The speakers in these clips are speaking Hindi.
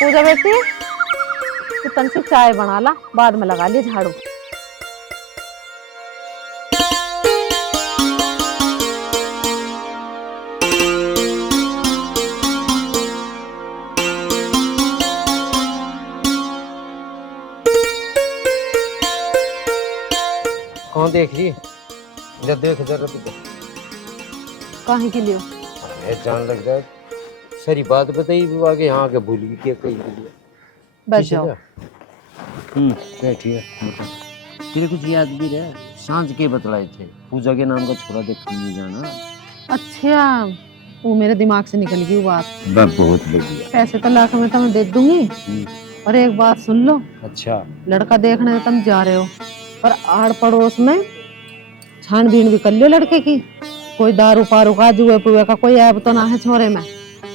पूजा बेटी तू तन से चाय बना ला, बाद में लगा ले झाड़ू। कौन देख रही है? जब देख जरा तो काहे के लिए? अरे जान लग जाए सारी बात बताई वो आगे यहाँ आके भूल गई क्या कहीं के लिए। बैठ जाओ। बैठिए। तेरे कुछ याद भी रहे सांझ के बतलाए थे पूजा के नाम का छोरा देखने नहीं जाना। अच्छा, वो मेरे दिमाग से निकल गई वो बात। बहुत बढ़िया। पैसे तो लाख में तुम्हें दे दूंगी, और एक बात सुन लो। अच्छा। लड़का देखने तुम जा रहे हो, पर आड़ पड़ोस में छानबीन भी कर लियो लड़के की। कोई दारू पारू का जुए पुए का कोई ऐप तो ना है छोरे में।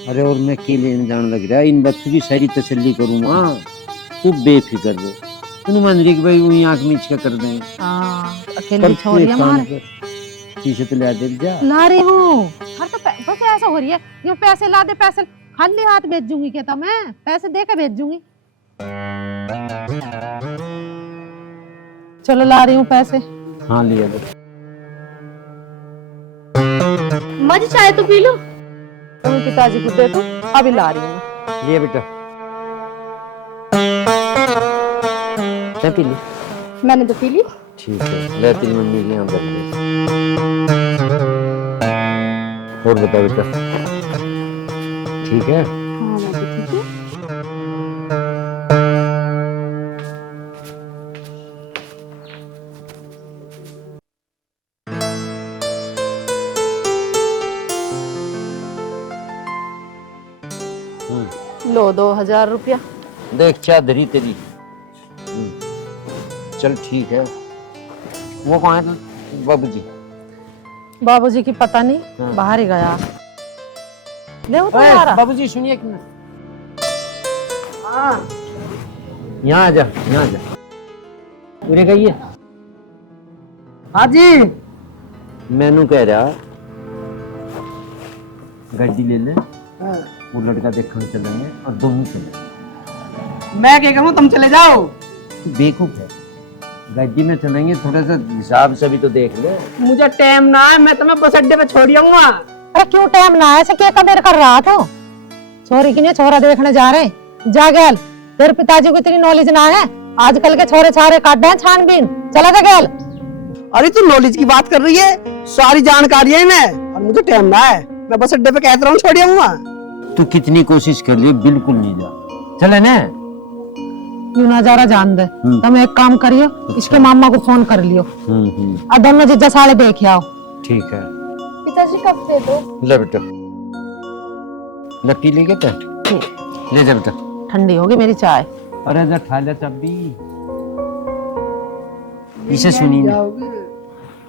अरे और मैं अकेले जान लग रहा है इन बच्चों की सारी तसल्ली करूंगा। तू बेफिक्र रहो। तूने मान लिया कि भाई वही आंख मीच के कर देंगे। हाँ, अकेली छोरी हमारे पीछे तो ला दे जा। ला रही हूँ। हर तो बस ऐसा हो रही है, ये पैसे ला दे, पैसे खाली हाथ भेजूंगी क्या? तो मैं पैसे दे के भेजूंगी। चलो ला रही हूँ पैसे। हाँ लिया दे। मज चाय तो पी लो। तुम पिताजी को दे दो, अभी ला रही हूँ। ये बेटा क्या पी ली? मैंने तो पी ली। ठीक है, ले तेरी मम्मी के यहाँ बैठ ले। और बता बेटा ठीक है? हाँ मैं तो ठीक हूँ। लो 2000 रुपया। देख चादरी तेरी। चल ठीक है। वो कौन है बाबूजी? बाबूजी की पता नहीं, बाहर ही गया। ले वो तो यार। बाबूजी सुनिए कि हाँ यहाँ आ जा, यहाँ आ जा। पूरे कहिए। हाँ जी। मैनू कह रहा गाड़ी ले ले, वो लड़का देखने चलेंगे और दोनों चले। मैं क्या कहूँ, तुम चले जाओ। बेवकूफ है, गाड़ी में चलेंगे, थोड़ा सा हिसाब से भी तो देख ले। मुझे टाइम ना है, मैं तुम्हें बस अड्डे पे छोड़ आऊंगा। अरे क्यों टाइम ना है? ऐसे क्या कदेर कर रहा था? छोरी की नहीं छोरा देखने जा रहे हैं। जा गैल, तेरे पिताजी को इतनी नॉलेज ना है। आजकल के छोरे छारे काट हैं छानबीन। चला जा गैल। अरे तू नॉलेज की बात कर रही है, सारी जानकारी है मैं, और मुझे टाइम ना है, मैं बस अड्डे पे कहता हूँ छोड़ आऊंगा। तू कितनी कोशिश कर लिए बिल्कुल नहीं जा। चले ना क्यों नजारा जान दे। तुम एक काम करियो, इसके मामा को फोन कर लियो। और दोनों जीजा साले देख आओ। ठीक है। पिताजी कब दे दो? ले बेटा, ले पी लेगे तो ले जा बेटा। ठंडी होगी मेरी चाय। अरे जा खा ले चाबी। इसे सुनी नहीं।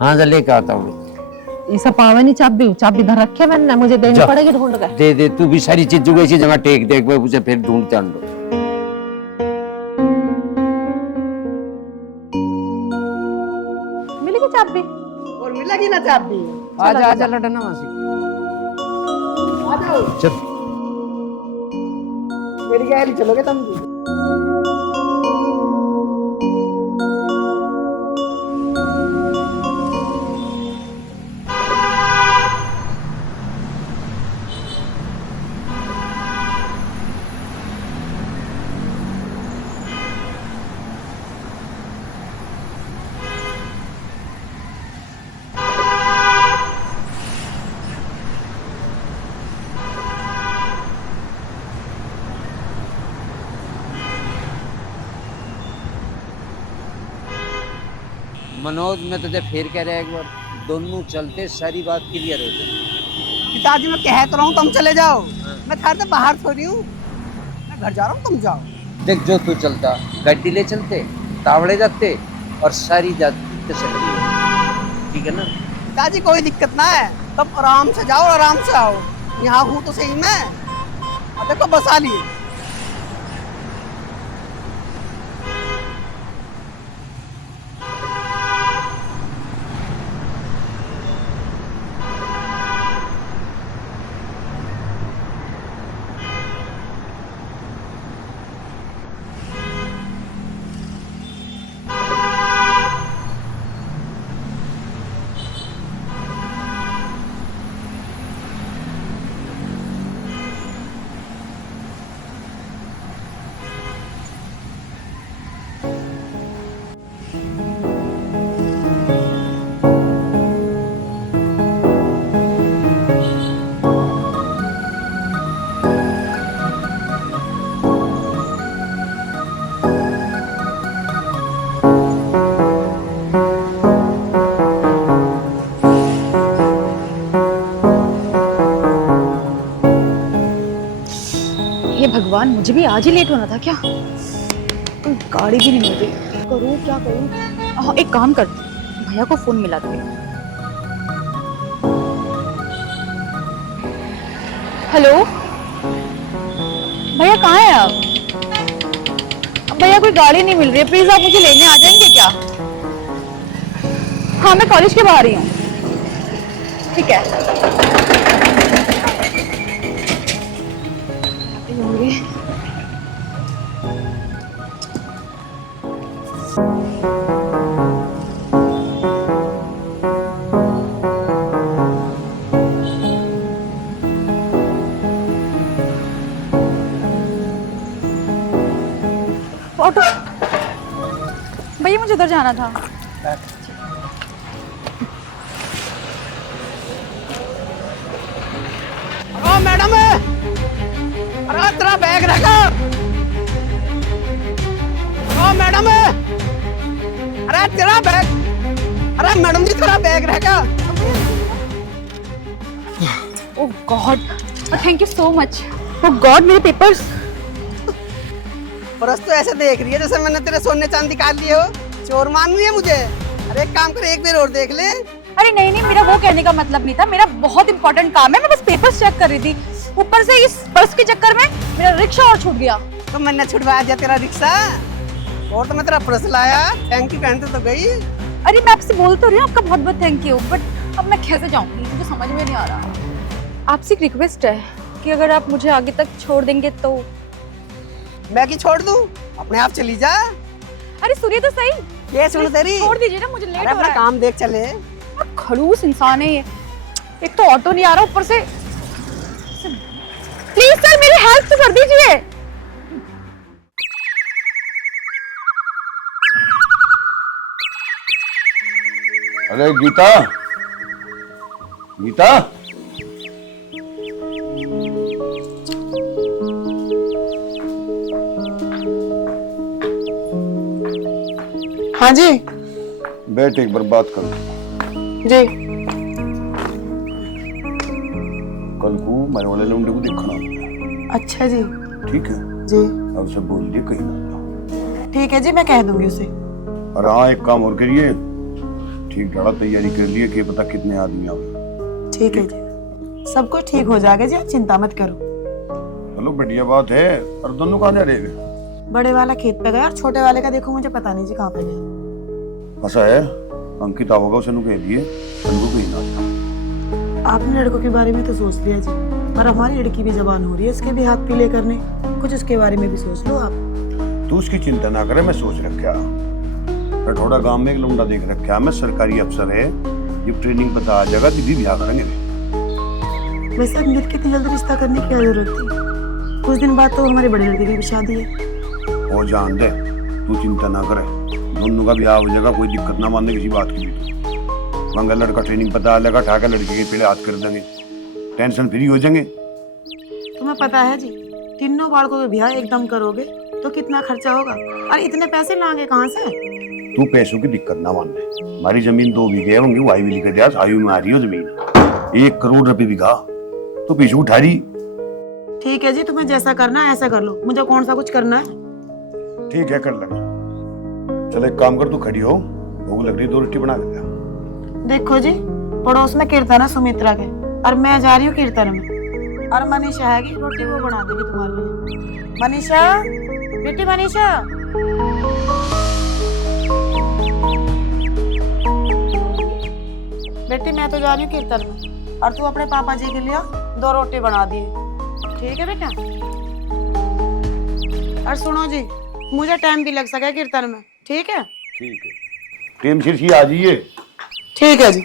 हाँ जा लेके आता हूँ। इसे पावे नहीं चाबी, चाबी धर रखे मैंने, मुझे देनी पड़ेगी ढूंढ के। दे दे, तू भी सारी चीजों को ऐसी जगह टेक दे, उसे फिर ढूंढ जान दो। मिलेगी चाबी? और मिलेगी ना चाबी। आजा आजा लड़ना मासी। आ जाओ। चल मेरी गैली चलोगे तुम? मनोज मैं तुझे फिर कह रहा है एक बार, दोनों चलते सारी बात क्लियर हो जाए। पिताजी मैं कह तो रहा हूँ तुम चले जाओ। मैं घर से बाहर सो रही हूँ, मैं घर जा रहा हूँ, तुम जाओ। देख जो तू चलता गाड़ी ले चलते, तावड़े जाते और सारी जाती तसल्ली हो। ठीक है ना? पिताजी कोई दिक्कत ना है, तुम आराम से जाओ, आराम से आओ। यहाँ हूँ तो सही मैं। अब देखो बस आ लिए। हे भगवान, मुझे भी आज ही लेट होना था क्या? कोई गाड़ी भी नहीं मिल रही, करूँ क्या करूँ? हाँ, एक काम करती हूँ, भैया को फोन मिलाती हूँ। हेलो भैया, कहाँ हैं आप? भैया कोई गाड़ी नहीं मिल रही है, प्लीज आप मुझे लेने आ जाएंगे क्या? हाँ, मैं कॉलेज के बाहर ही हूँ। ठीक है। ऑटो भैया, मुझे उधर जाना था। ओ मैडम, अरे तेरा बैग रखा। ओ मैडम, अरे तेरा बैग, अरे मैडम जी तेरा बैग रखा। Oh God, thank you so much. Oh God, मेरे पेपर्स। परस तो ऐसे देख रही है जैसे मैंने तेरे सोने चांदी काट लिए हो। चोर मान रही है मुझे। अरे एक काम कर, एक बार और देख ले। अरे नहीं नहीं, मेरा वो कहने का मतलब नहीं था, मेरा बहुत इंपॉर्टेंट काम है, मैं बस पेपर्स चेक कर रही थी। ऊपर से इस पर्स के चक्कर में मेरा रिक्शा और छूट गया। तो मैंने छुड़वाया दिया तेरा रिक्शा, और तो मैं तेरा पर्स लाया। थैंक यू कहते तो गई। अरे मैं आपसे बोल तो रही हूँ, आपका बहुत बहुत थैंक यू, बट अब मैं कैसे जाऊंगी, मुझे समझ में नहीं आ रहा। आपसे एक रिक्वेस्ट है कि अगर आप मुझे आगे तक छोड़ देंगे तो। मैं की छोड़ दूं? अपने आप चली जा। अरे सुनिए तो सही। ये सुन तेरी, छोड़ दीजिए ना, मुझे लेट हो अपना रहा है। काम देख चले। खड़ूस इंसान है ये, एक तो ऑटो नहीं आ रहा, ऊपर से। प्लीज सर, मेरी हेल्प तो कर दीजिए। अरे गीता, गीता, हाँ जी। बैठ एक बार बात करो। जी। कल को मैंने वाले लौंडे को देखना। अच्छा जी। ठीक है जी अब से बोल दिए कहीं ना। ठीक है जी, मैं कह दूंगी उसे। और हाँ, एक काम और करिए, ठीक ठाक तैयारी कर लिए कि पता कितने आदमी आओगे। ठीक है जी, सब कुछ ठीक हो जाएगा जी, आप चिंता मत करो। चलो बढ़िया बात है। और दोनों कहाँ जा रहे हैं? बड़े वाला खेत पे गया और छोटे वाले का देखो मुझे पता नहीं जी कहाँ पे गया। ऐसा है, अंकित आओगा उसे कह दिए उनको कहीं ना। आपने लड़कों के बारे में तो सोच लिया जी, और हमारी लड़की भी जवान हो रही है, इसके भी हाथ पीले करने, कुछ उसके बारे में भी सोच लो आप। तू उसकी चिंता ना करे, मैं सोच रखा। मैं थोड़ा गांव में एक लौंडा देख रखा, मैं सरकारी अफसर है, जब ट्रेनिंग पता आ जाएगा दीदी ब्याह करेंगे। वैसे अंकित की इतनी जल्दी रिश्ता करने की क्या जरूरत थी? कुछ दिन बाद तो हमारे बड़े लड़के की भी शादी है। वो जान दे, तू चिंता ना करे, दोनों का ब्याह हो जाएगा, कोई दिक्कत ना मानने किसी बात की भी। मंगल लड़का ट्रेनिंग पता लगा, ठाकर लड़के के पहले हाथ कर देंगे, टेंशन फ्री हो जाएंगे। तुम्हें पता है जी, तीनों बालकों का ब्याह एकदम करोगे तो कितना खर्चा होगा, और इतने पैसे लाएंगे कहाँ से? तू पैसों की दिक्कत ना मान ले, हमारी जमीन 2 बीघे होंगे, वो आई भी लिख दिया, आयु में आ रही हो जमीन 1 करोड़ रुपए बीघा, तो पीछे उठा रही। ठीक है जी, तुम्हें जैसा करना है ऐसा कर लो, मुझे कौन सा कुछ करना है। ठीक है कर लेना। चल एक काम कर, तू खड़ी हो, भूख लग रही, 2 रोटी बना के दे। देखो जी, पड़ोस में कीर्तन है सुमित्रा के, और मैं जा रही हूँ कीर्तन में, और मनीषा है कि रोटी वो बना देगी तुम्हारे लिए। मनीषा, बेटी मनीषा। बेटी मैं तो जा रही हूँ कीर्तन में, और तू अपने पापा जी के लिए 2 रोटी बना दिए, ठीक है बेटा? और सुनो जी, मुझे टाइम भी लग सके कीर्तन में, ठीक है? ठीक है, टेम शीर्षी आ जाइए। ठीक है जी।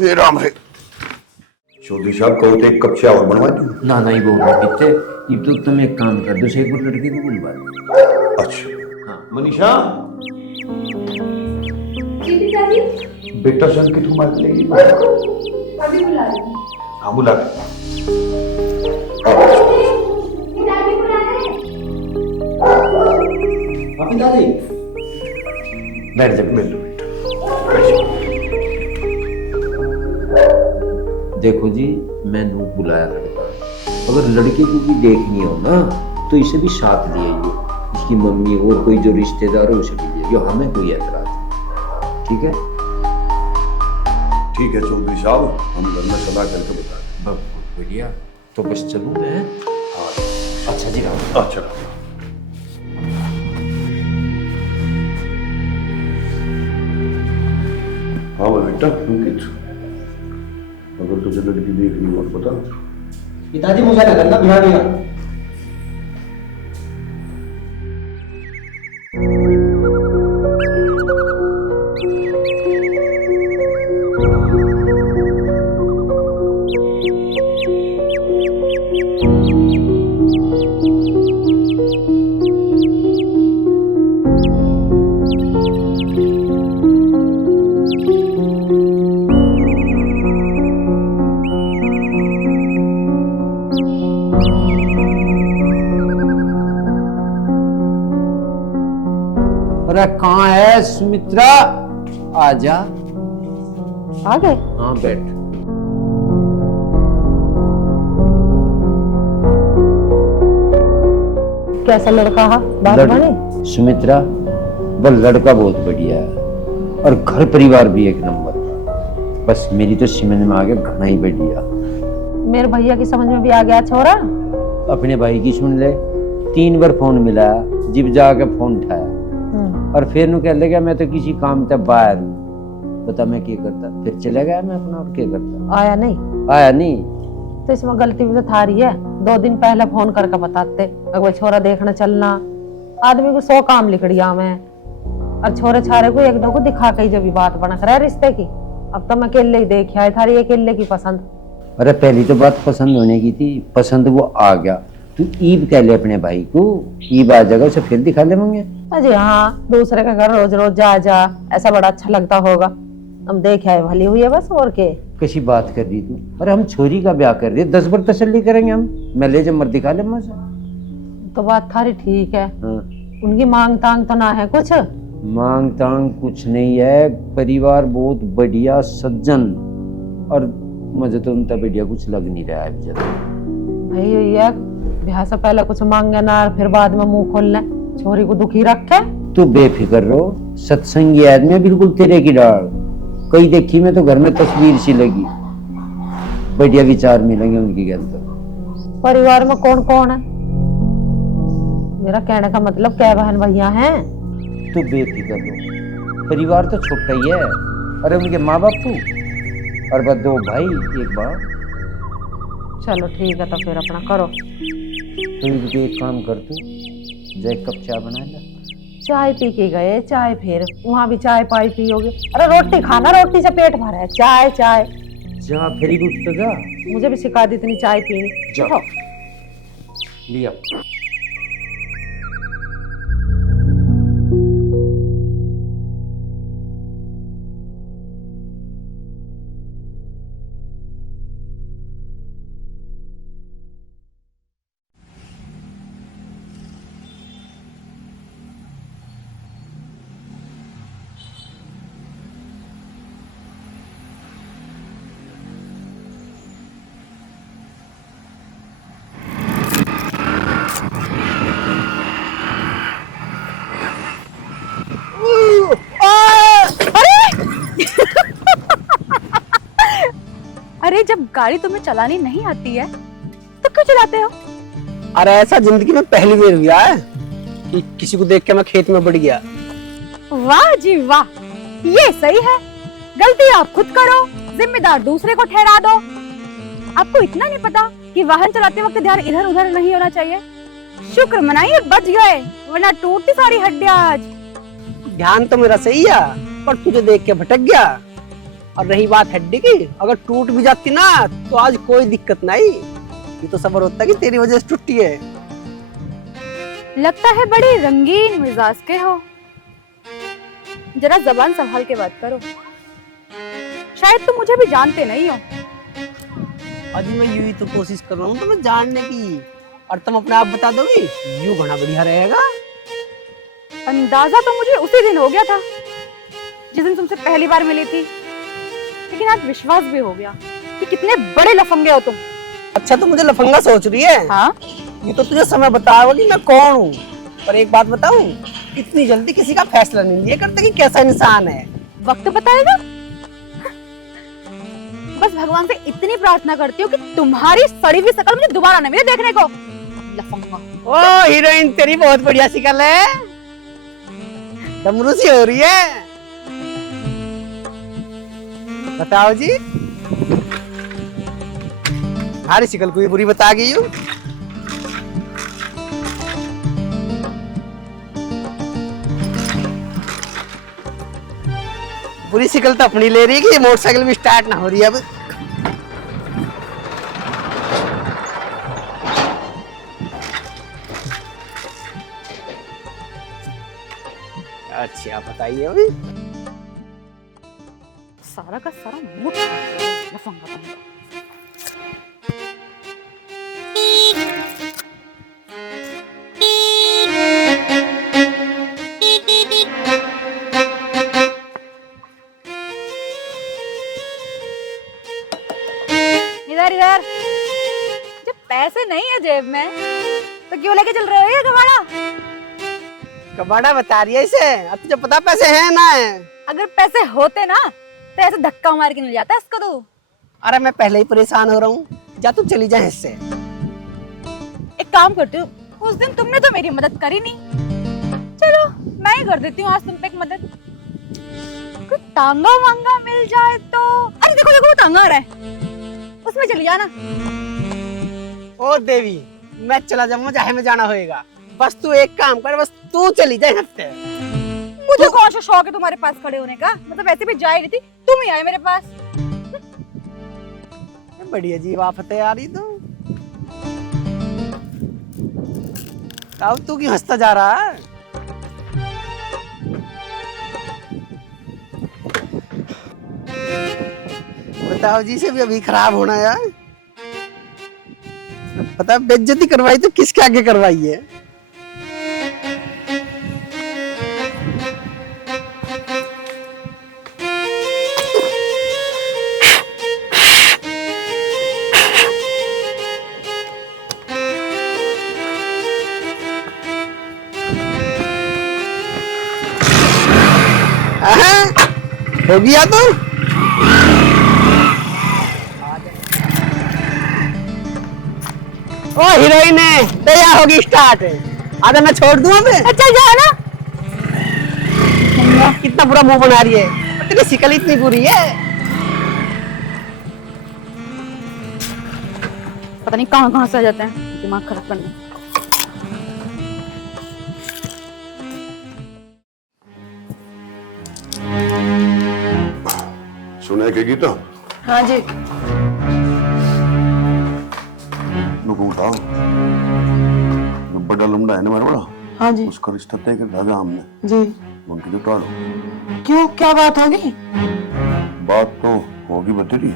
हे राम है। चौधरी साहब कहो तो 1 कप चाय और बनवा दूं? ना नहीं वो कितने, ये तो तुम एक काम कर दो, से एक लड़के को बुलवा दो। अच्छा हाँ, मनीषा जी पिताजी। बेटा संकित को मार लेगी, अभी बुला रही हूँ। हाँ बुला ले। पिताजी बुला रहे हैं। पिताजी बैठ जा, मिल लो बेटा। देखो जी, मैंने बुलाया लड़का अगर लड़के की भी देखनी हो ना तो इसे भी साथ ले आइए, इसकी मम्मी और कोई जो रिश्तेदार हो उसे भी ले आइए, हमें कोई एतराज नहीं। ठीक है? ठीक है चौधरी साहब, हम घर में सलाह करके बता दें। बहुत बढ़िया, तो बस चलूं मैं? हाँ। अच्छा जी राम। अच्छा हाँ बेटा, अंकित, अगर तुझे लड़की देखनी हो तो बता। पिताजी मुझे ना करना बिहार बिहार। अरे कहाँ है सुमित्रा? आजा। आ गए? हाँ बैठ। कैसा लड़का है? बात बनी? सुमित्रा, वह लड़का बहुत बढ़िया है और घर परिवार भी एक नंबर का। बस मेरी तो समझ में आ गया, घना ही बढ़िया। मेरे भैया की समझ में भी आ गया छोरा। अपने भाई की सुन ले, 3 बार फोन मिला, जिब जाके फोन उठाया और फिर नु कह लेगा मैं तो किसी काम से बाहर हूँ। बता मैं क्या करता? फिर चले गया मैं अपना, और क्या करता? आया नहीं? आया नहीं तो इसमें गलती भी तो थारी है। 2 दिन पहले फोन करके बताते अगर छोरा देखना चलना। आदमी को 100 काम लिख दिया मैं, और छोरे छारे को एक दो को दिखा के जब बात बना कर रिश्ते की। अब तो मैं अकेले ही देख आए, थारी अकेले की पसंद। अरे पहली तो बात पसंद होने की थी, पसंद वो आ गया। तू ईब कह ले अपने भाई को, ईब आ जाएगा उसे फिर दिखा लेंगे। अजय हाँ, दूसरे का घर रोज रोज जा जा ऐसा बड़ा अच्छा लगता होगा। हम देख आए, भली हुई है बस, और के। कैसी बात कर रही तू? अरे हम छोरी का ब्याह कर रहे, 10 बार तसल्ली करेंगे हम। मैं ले जब मर दिखा ले मुझे। तो बात थारी ठीक है। हाँ। उनकी मांग तांग तो ना है कुछ? मांग तांग कुछ नहीं है, परिवार बहुत बढ़िया सज्जन, और मुझे तो उनका बढ़िया कुछ लग नहीं रहा है अभी। भाई ये ब्याह से पहले कुछ मांगे ना, फिर बाद में मुंह खोल ले, छोरी को दुखी रखे। तू बेफिक्र रहो, सत्संगी आदमी बिल्कुल तेरे की डाल। कई देखी मैं तो घर में तस्वीर सी लगी, बढ़िया विचार मिलेंगे उनकी कहते। परिवार में कौन कौन है? मेरा कहने का मतलब क्या बहन भैया हैं? तू बेफिक्र रहो, परिवार तो छोटा ही है। अरे उनके माँ बाप तू, और बस 2 भाई 1 बाप। चलो ठीक है, तो फिर अपना करो। तो एक काम कर, तू जा 1 कप चाय बना ले। चाय पी के गए, चाय फिर वहां भी चाय पाई पियोगे? अरे रोटी खाना, रोटी से पेट भरा है, चाय चाय। जा फिर ही उठ तो जा। मुझे भी सिखा दी इतनी चाय पीनी। जा। उठो। लिया। अरे जब गाड़ी तुम्हें चलानी नहीं आती है तो क्यों चलाते हो? अरे ऐसा जिंदगी में पहली बार हुआ है कि किसी को देख के मैं खेत में बढ़ गया। वाह जी वाह, ये सही है। गलती आप खुद करो, जिम्मेदार दूसरे को ठहरा दो। आपको इतना नहीं पता कि वाहन चलाते वक्त ध्यान इधर उधर नहीं होना चाहिए? शुक्र मनाइए बच गए, वरना टूटती सारी हड्डियां आज। ध्यान तो मेरा सही है, पर तुझे देख के भटक गया। और रही बात हड्डी की, अगर टूट भी जाती ना तो आज कोई दिक्कत नहीं। ये तो सबर होता कि तेरी वजह से टूटी है। लगता है बड़ी रंगीन मिजाज के हो। जरा जबान संभाल के बात करो, शायद तुम मुझे भी जानते नहीं हो। अभी मैं यूं ही तो कोशिश कर रहा हूँ तुम्हें जानने की, और तुम अपने आप बता दोगी यूं घना बढ़िया रहेगा। अंदाजा तो मुझे उसी दिन हो गया था जिस दिन तुमसे पहली बार मिली थी, लेकिन आज विश्वास भी हो गया कि कितने बड़े लफंगे हो तुम। अच्छा तो मुझे लफंगा सोच रही है। हाँ ये तो तुझे समय बताओगी मैं कौन हूँ। पर एक बात बताऊं, इतनी जल्दी किसी का फैसला नहीं लिया करते कि कैसा इंसान है। वक्त बताएगा। बस भगवान से इतनी प्रार्थना करती हूँ कि तुम्हारी सड़ी हुई शकल मुझे दोबारा न मिले देखने को। लफंगा। ओ हीरोइन तेरी बहुत बढ़िया शिकल है, डमरू सी हो रही है। बताओ जी, हमारी शिकल कोई बुरी बता गई हूँ। बुरी शिकल तो अपनी ले रही है कि ये मोटरसाइकिल भी स्टार्ट ना हो रही है अब। अच्छा बताइए अभी। सारा का सारा मुठ लफंगा बन गया। इधर इधर। जब पैसे नहीं है जेब में तो क्यों लेके चल रहे हो ये कबाड़ा? कबाड़ा बता रही है इसे, अब तुझे पता पैसे हैं ना है। अगर पैसे होते ना तो ऐसे धक्का मार के नहीं जाता इसको तू। अरे मैं पहले ही परेशान हो रहा हूँ, जा तू चली जा इससे। एक काम करती हूँ, उस दिन तुमने तो मेरी मदद करी नहीं, चलो मैं ही कर देती हूँ आज तुम पे एक मदद। कोई तांगा वांगा मिल जाए तो। अरे देखो देखो वो तांगा आ रहा है, उसमें चली जाना। ओ देवी, मैं चला जाऊंगा चाहे में जाना होएगा, बस तू एक काम कर, बस तू चली जाए हफ्ते। मुझे कौन सा शौक है तुम्हारे पास खड़े होने का? मतलब वैसे भी जा ही रही थी, तुम ही आए मेरे पास। बड़ी अजीब आफत है यार ये तो। अब तू क्यों हंसता जा रहा है? बताओ जी से भी अभी खराब होना यार। पता बेइज्जती करवाई तो किसके आगे करवाई है? हो गया तो ओ हीरोइन है तैयार होगी स्टार्ट। आधा मैं छोड़ दूं अबे? चल जाओ ना। कितना बुरा मुंह बना रही है, तेरी शिकल इतनी बुरी है। पता नहीं कहाँ कहाँ से आ जाते हैं दिमाग खराब करने। सुने के गीता? हाँ जी। नुको उठाओ, बड़ा लंबा है ना मेरा बड़ा। हाँ जी। उसका रिश्ता तय कर धागा हमने जी। उनकी जुटा लो। क्यों, क्या बात होगी? बात तो होगी बतेरी,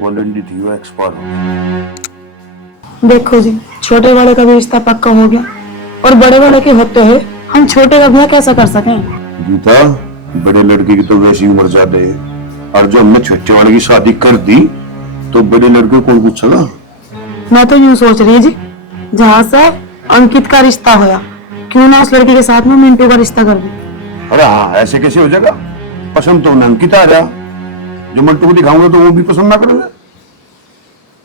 वो लंडी थी वो एक्सपायर हो गई। देखो जी, छोटे बड़े का भी रिश्ता पक्का हो गया और बड़े बड़े के होते हुए हम छोटे का ब्याह कैसा कर सकें? गीता, बड़े लड़के की तो वैसी उम्र ज्यादा है, और जो हमने छोटे वाले की शादी कर दी तो बड़े लड़के को कौन पूछेगा? मैं तो यूं सोच रही जी, जहाँ से अंकित का रिश्ता होया, क्यों ना उस लड़की के साथ में मिंटू का रिश्ता कर दूं? अरे हाँ, ऐसे कैसे हो जाएगा? पसंद तो उन्हें अंकित आ रहा, जो मंटू को दिखाऊंगा तो वो भी पसंद ना करेंगे।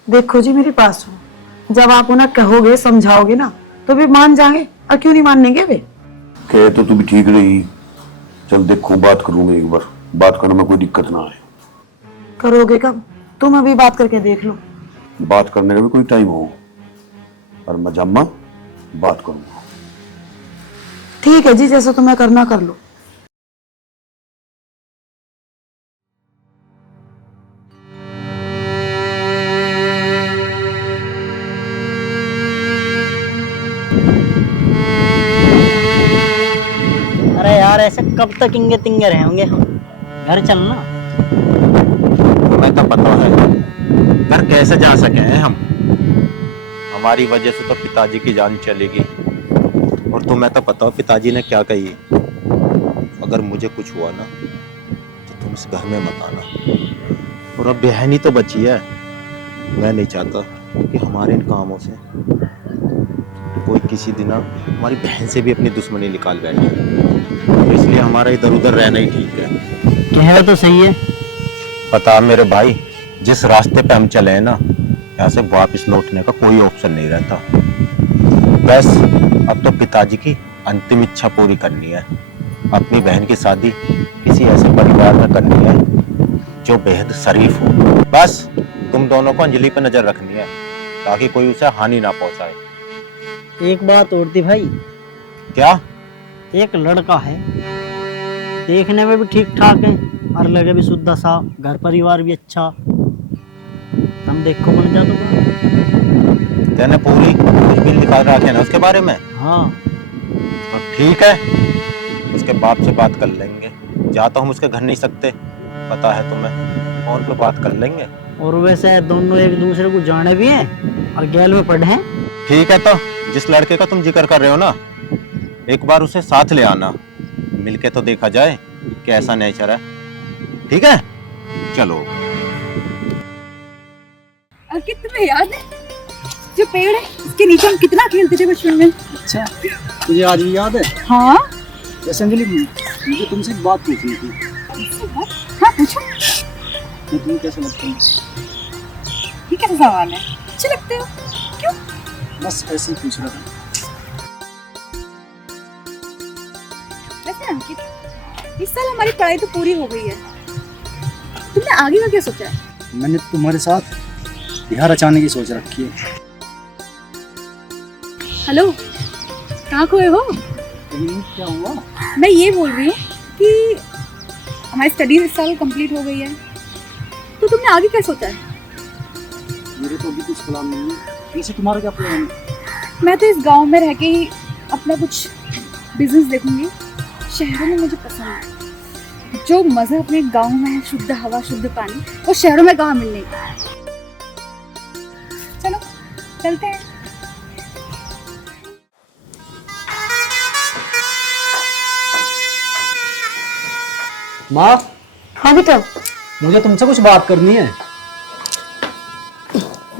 देखो जी मेरी बात सुनो, जब आप उन्हें कहोगे समझाओगे ना तो भी मान जाएंगे, और क्यों नहीं मानेंगे वे? कहे तो तू भी ठीक रही। चल देखो, बात करूंगा एक बार, बात करने में कोई दिक्कत ना आए। करोगे कब? तुम अभी बात करके देख लो। बात करने का भी कोई टाइम हो, और मैं जम्मा बात करूंगा। ठीक है जी, जैसा तुम्हें करना कर लो। अरे यार ऐसे कब तक इंगे तिंगे रहेंगे हम? घर चलना। तुम्हें तो पता है घर कैसे जा सके हैं हम। हमारी वजह से तो पिताजी की जान चलेगी, और तुम्हें तो पता हो पिताजी ने क्या कही, अगर मुझे कुछ हुआ ना तो तुम इस घर में मत आना। और अब बहन ही तो बची है, मैं नहीं चाहता कि हमारे इन कामों से कोई किसी दिन हमारी बहन से भी अपनी दुश्मनी निकाल बैठे, तो इसलिए हमारा इधर उधर रहना ही ठीक है। कह तो सही है। पता मेरे भाई, जिस रास्ते पे हम चले हैं ना, यहाँ से वापस लौटने का कोई ऑप्शन नहीं रहता। बस अब तो पिताजी की अंतिम इच्छा पूरी करनी है। अपनी बहन की शादी किसी ऐसे परिवार में करनी है जो बेहद शरीफ हो। बस तुम दोनों को अंजलि पे नजर रखनी है ताकि कोई उसे हानि ना पहुंचाए। एक बात और थी भाई, क्या? एक लड़का है, देखने में भी ठीक ठाक है और लगे भी शुद्ध सा, घर परिवार भी अच्छा। तुम देखो बन जा तो। तेने पूरी कुछ भी निकाल रखे ना उसके बारे में? हाँ तो ठीक है, उसके बाप से बात कर लेंगे। जा तो हम उसके घर नहीं सकते, पता है तुम्हें, फोन पे बात कर लेंगे। और वैसे दोनों एक दूसरे को जाने भी हैं और गैल में पढ़े हैं। ठीक है, तो जिस लड़के का तुम जिक्र कर रहे हो ना, एक बार उसे साथ ले आना, मिलके तो देखा जाए कैसा नेचर है। ठीक है, चलो। अंकित, तुम्हें याद है जो पेड़ है इसके नीचे हम कितना खेलते थे बचपन में? अच्छा, तुझे आज भी याद है? हाँ। वैसे अंजलि, मुझे तुमसे एक बात पूछनी थी। हाँ पूछो। मैं तुम्हें कैसे लगता हूँ? ये कैसा सवाल है? अच्छे लगते हो। क्यों? बस ऐसे ही पूछ रहा था। वैसे अंकित, इस साल हमारी पढ़ाई तो पूरी हो गई है, तुमने आगे का क्या सोचा है? मैंने तो तुम्हारे साथ बिहार अचाने की सोच रखी है। हेलो, कहाँ खोए हो? क्या हुआ? मैं ये बोल रही हूँ कि हमारी स्टडीज इस साल कंप्लीट हो गई है, तो तुमने आगे क्या सोचा है? मेरे तो अभी कुछ प्लान नहीं है। वैसे तुम्हारा क्या प्लान है? मैं तो इस गांव में रह के ही अपना कुछ बिजनेस देखूंगी। शहरों में मुझे पसंद है, जो मजा अपने गांव में है, शुद्ध हवा शुद्ध पानी, वो शहरों में कहाँ मिलने का। चलो चलते हैं। माँ, हाँ बेटा, मुझे तुमसे कुछ बात करनी है।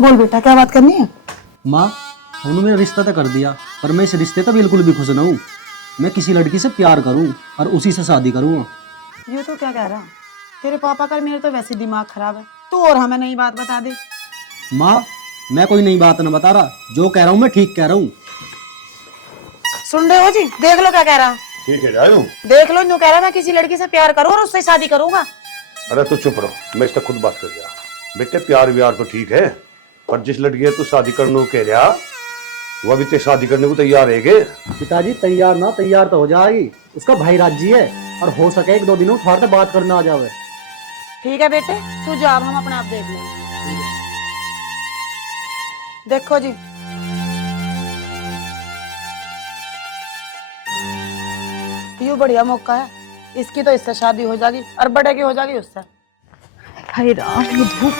बोल बेटा, क्या बात करनी है? माँ, उन्होंने मेरा रिश्ता तो कर दिया, पर मैं इस रिश्ते तो बिल्कुल भी खुश न हूँ। मैं किसी लड़की से प्यार करूँ और उसी से शादी करूँगा। ये तो क्या कह रहा? तेरे पापा का मेरे तो वैसे दिमाग खराब है, तू और हमें नई बात बता दे। माँ, मैं कोई नई बात न बता रहा, जो कह रहा हूँ मैं ठीक कह रहा हूँ। सुन रहे हो जी? देख लो क्या कह रहा। ठीक है जाऊं? देख लो, यूं कह रहा मैं किसी लड़की से प्यार करूँ और उससे शादी करूंगा। अरे तू चुप रहो, मैं इससे खुद बात कर दिया। बेटे प्यार व्यार तो ठीक है, पर जिस लड़की है तू शादी करने को कह रहा, वो अभी ते शादी करने को तैयार है के? पिताजी, तैयार ना तैयार तो हो जाएगी। उसका भाई राजी है और हो सके 1-2 दिनों थोड़ा सा बात करना आ जावे। ठीक है बेटे, तू जा, हम अपने आप देख लेंगे। देखो जी, ये बढ़िया मौका है, इसकी तो इससे शादी हो जाएगी और बड़े की हो जाएगी उससे। हाय राम, ये धूप।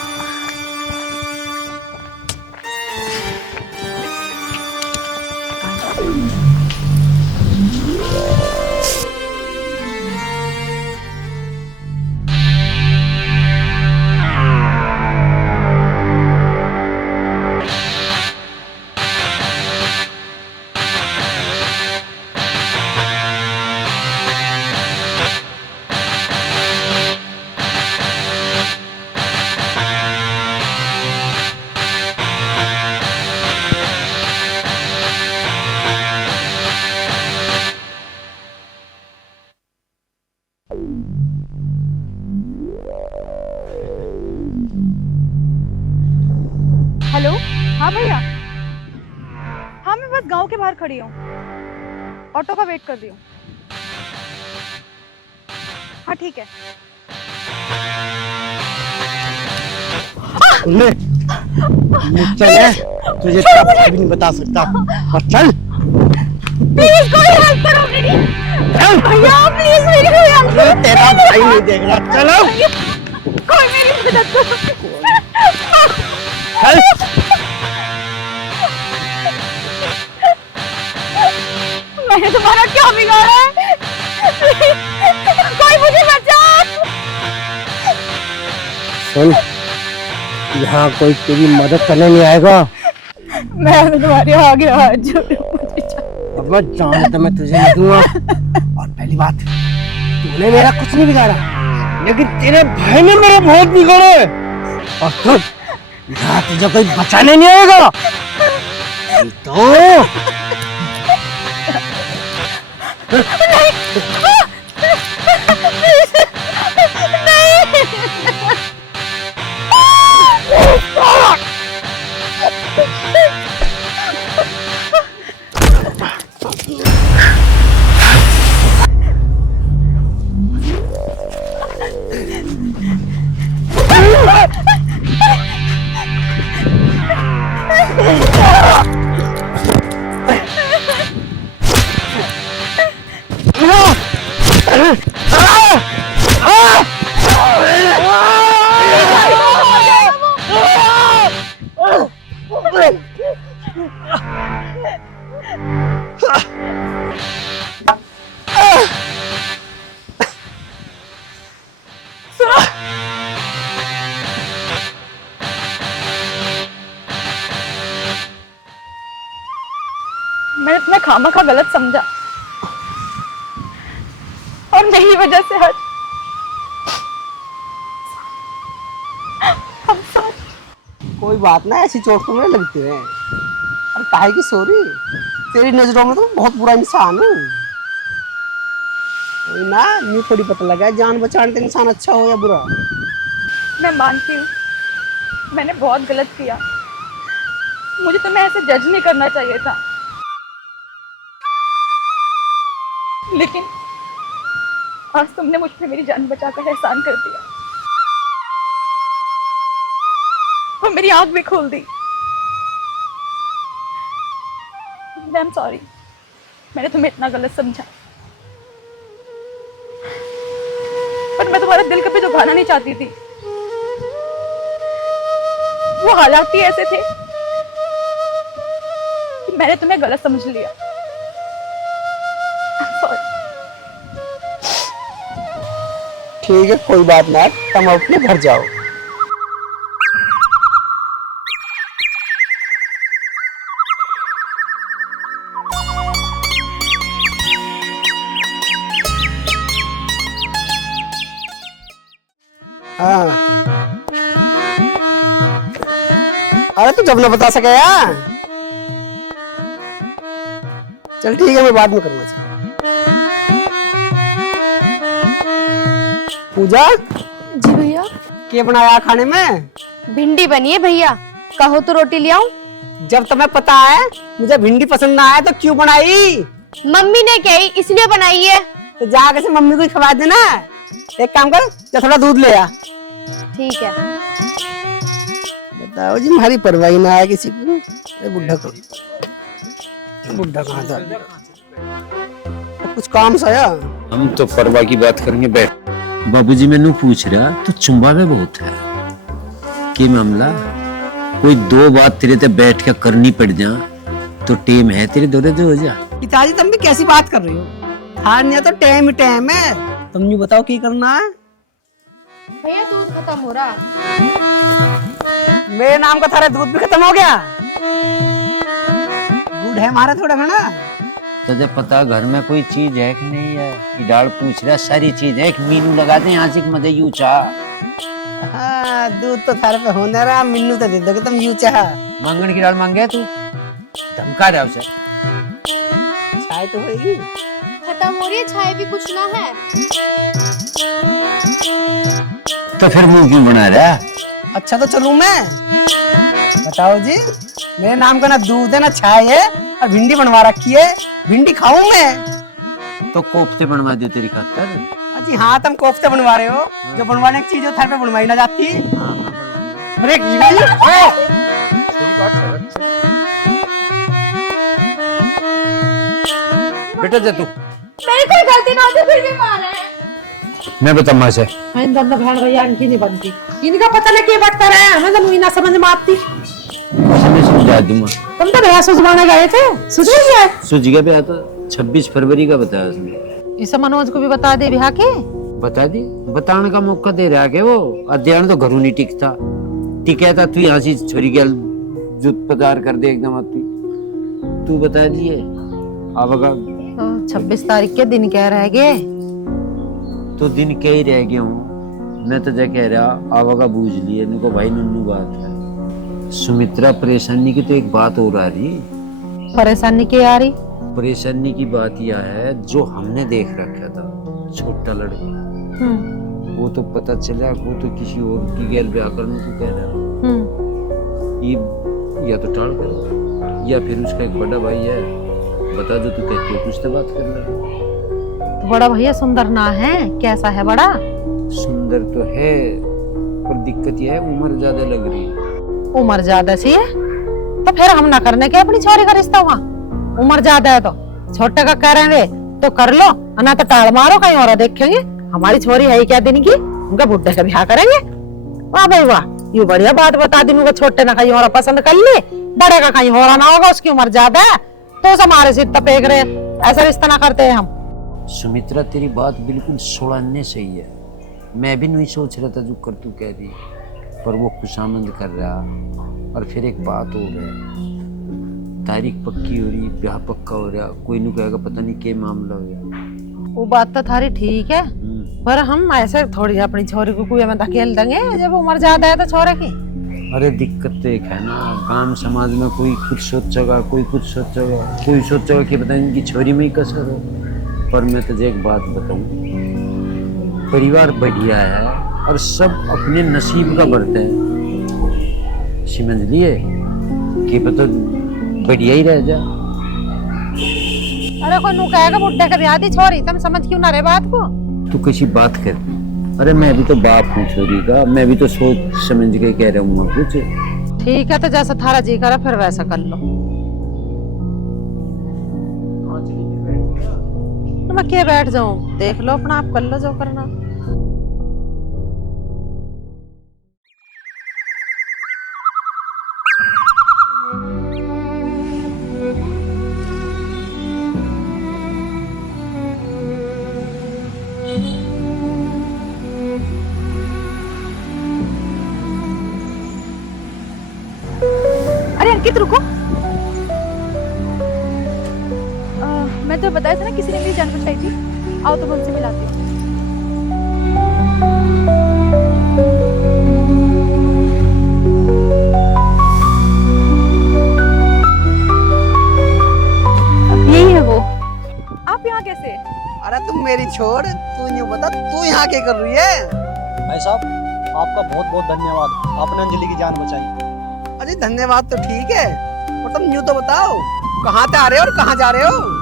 हेलो, हाँ भैया, हाँ मैं बस गांव के बाहर खड़ी हूँ, ऑटो का वेट कर रही हूँ। हाँ ठीक है। चल है, तुझे क्या भी नहीं बता सकता, और चल। प्लीज कोई हेल्प करो मेरी, भैया प्लीज मेरी कोई हेल्प करो। तेरा भाई नहीं देख रहा, चलो। कोई मेरी मदद करो। चल। मैंने तुम्हारा क्या बिगाड़ा है? कोई मुझे बचा। सुन, यहाँ कोई तेरी मदद करने नहीं आएगा। मैं तो तुम्हारे आगे हाथ जोड़ूं, मुझे अब मैं जान तो मैं तुझे नहीं दूंगा। और पहली बात, तूने मेरा कुछ नहीं बिगाड़ा, लेकिन तेरे भाई ने मेरा बहुत बिगाड़ा है। और सुन, यहाँ तुझे कोई बचाने नहीं आएगा। तो मैंने तुम्हें खामखा गलत समझा और मेरी वजह से आज हम साथ। कोई बात ना, ऐसी चोट तुम्हें लगती है। अरे काहे की सॉरी, तेरी नजरों में तो बहुत बुरा इंसान हूँ ना। ये थोड़ी पता लगा जान बचाने तो इंसान अच्छा हो या बुरा। मैं मानती हूँ मैंने बहुत गलत किया, मुझे तुम्हें ऐसे जज नहीं करना चाहिए था, लेकिन आज तुमने मुझ पे मेरी जान बचाकर एहसान कर दिया और मेरी आंख भी खोल दी। आई एम सॉरी, मैंने तुम्हें इतना गलत समझा, पर मैं तुम्हारा दिल कभी दुखाना नहीं चाहती थी। वो हालात ही ऐसे थे कि मैंने तुम्हें गलत समझ लिया। Sorry. ठीक है, कोई बात ना, तुम अपने घर जाओ। हाँ, अरे तू जब ना बता सके यार। चल ठीक है, मैं बाद में करूंगा। पूजा जी भैया। क्या बनाया खाने में? भिंडी बनी है भैया, कहो तो रोटी ले आऊं? जब तुम्हें पता है मुझे भिंडी पसंद ना आए तो क्यों बनाई? मम्मी ने कही इसलिए बनाई है। तो जाकर से मम्मी को ही खवा देना। एक काम कर, जा थोड़ा दूध ले आ। ठीक है। बताओ जी, हमारी परवाह ना आए किसी को। बुढ़ा कहाँ था? कुछ काम सा आया? हम तो परवाह की बात करेंगे, बैठ। बाबूजी मैंने पूछ रहा तो चुंबा में बहुत है कि मामला कोई दो बात तेरे ते बैठ के करनी पड़ जा तो टेम है तेरे दौरे जो हो जा। पिताजी तुम भी कैसी बात कर रही हो? हाँ नहीं तो टाइम ही टाइम है। तुम ये बताओ की करना है? भैया दूध खत्म हो रहा। मेरे नाम का थारा दूध भी खत्म हो गया। गुड़ है हमारा थोड़ा है ना। तुझे पता घर में कोई चीज है कि नहीं है? ये डाल पूछ रहा, सारी चीज है। एक मीनू लगा दे यहाँ से मजे यू चाह। हाँ, दूध तो थारे पे होने रहा, मिन्नू तो दे दोगे तुम यू चाह। मांगन की डाल मांगे तू धमका रहा उसे। चाय तो होगी। खत्म हो रही है, चाय भी कुछ ना है। तो फिर मुंह क्यों बना रहा? अच्छा तो चलूं मैं? बताओ जी, मेरे नाम का ना दूध है ना चाय है, और भिंडी बनवा रखी है। भिंडी खाऊं मैं? तो कोफ्ते बनवा दे तेरी खातर। जी हाँ, तुम कोफ्ते बनवा रहे हो। जो बनवाने की चीज हो थारे पे बनवाई ना जाती। अरे बेटा जा तू। मेरी कोई गलती ना होती फिर भी मार है। मैं बता से बहन भैया इनकी नहीं बनती, इनका पता नहीं क्या बटता रहा है, हमें तो मुझे ना समझ में आती। मैं समझा दूंगा। तुम तो भैया सुझवाने गए थे, सुझ गए? सूझ गया भैया, तो 26 फरवरी का बताया उसने। इसे मनोज को भी बता दे भैया के। बता दी, बताने का मौका दे रहा है वो। अध्ययन तो घरों नहीं टिकता, टिकता तू यहाँ से छोरी गल जुत पदार कर दे एकदम तू बता दिए आवागा 26 तारीख के दिन कह रह गए तो दिन कह ही रह गया हूँ मैं तो जा कह रहा आवागा बूझ लिए इनको भाई नुन्नू बात है सुमित्रा परेशानी की तो एक बात और आ रही परेशानी क्या आ रही परेशानी की बात यह है जो हमने देख रखा था छोटा लड़का वो तो पता चला वो तो किसी और की गैल ब्याह करने को कह रहा ये या तो टाल कर या फिर उसका एक बड़ा भाई है बता जो तू कहती हो कुछ तो बात कर ले तो बड़ा भैया सुंदर ना है कैसा है बड़ा सुंदर तो है पर दिक्कत यह है उम्र ज्यादा लग रही है उम्र ज्यादा सी है तो फिर हम ना करने के अपनी छोरी का रिश्ता वहाँ उम्र ज्यादा है तो छोटे का कह रहे हैं तो कर लो ना तो टाल मारो कहीं और देखेंगे हमारी छोरी है ही क्या दिन की उनका बुढ़े का ब्याह करेंगे वाह भाई वाह ये बढ़िया बात बता दी उनका छोटे ना कहीं और पसंद कर ले बड़े का कहीं और ना होगा उसकी उम्र ज्यादा है तो उस हमारे से इतना फेंक रहे ऐसा रिश्ता ना करते हैं हम सुमित्रा तेरी बात बिल्कुल सोड़ाने सही है मैं भी नहीं सोच रहा था जो कर तू कह रही पर वो खुशामंद कर रहा और फिर एक बात हो रहा तारीख पक्की हो रही ब्याह पक्का हो रहा कोई नहीं कहेगा पता नहीं क्या मामला हो गया वो बात तो थारी ठीक है पर हम ऐसे थोड़ी अपनी छोरी को कुएं में धकेल देंगे जब उम्र ज्यादा है तो छोरे की अरे दिक्कत तो एक है ना गांव समाज में कोई कुछ सोचेगा कोई कुछ सोचेगा कोई सोचेगा कि पता नहीं इनकी छोरी में ही कसर हो पर मैं तुझे एक बात बताऊं परिवार बढ़िया है और सब अपने नसीब का बढ़ते हैं समझ लिए कि पता बढ़िया ही रह जा अरे कोई नू कहेगा बुढ़े का ब्याह दी छोरी तुम समझ क्यों ना रहे बात को तू किसी बात कर अरे मैं भी तो बाप हूँ छोरी का मैं भी तो सोच समझ के कह रहा हूँ कुछ ठीक है तो जैसा थारा जी करे फिर वैसा कर लो तो मैं क्या बैठ जाऊं देख लो अपना आप कर लो जो करना अरे अंकित रुको मैं तो बताया था ना किसी ने मेरी जान बचाई थी आओ तो मैं उनसे मिलाती हूँ यही है वो आप यहाँ कैसे अरे तुम मेरी छोड़ तू यूं बता तू यहाँ क्या कर रही है भाई साहब आपका बहुत बहुत धन्यवाद आपने अंजलि की जान बचाई अरे धन्यवाद तो ठीक है पर तुम यूं तो बताओ कहाँ से आ रहे हो और कहाँ जा रहे हो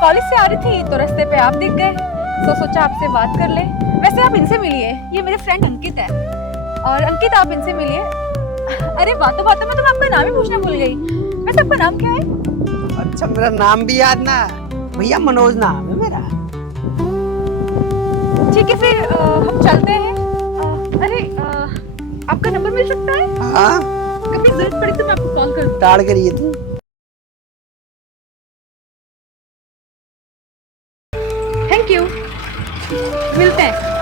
कॉलेज से आ रही थी तो रास्ते पे आप दिख गए तो सोचा आपसे बात कर ले वैसे आप इनसे मिलिए ये मेरे फ्रेंड अंकित है और अंकित आप इनसे मिलिए अरे बातों बातों में तो मैं आपका नाम ही पूछना भूल गई वैसे आपका नाम क्या है अच्छा मेरा नाम भी याद ना भैया मनोज नाम है मेरा ठीक है फिर हम चलते हैं अरे आपका नंबर मिल सकता है हाँ कभी जरूरत पड़ी तो मैं आपको कॉल कर टाड़ करिए तू थैंक यू मिलते हैं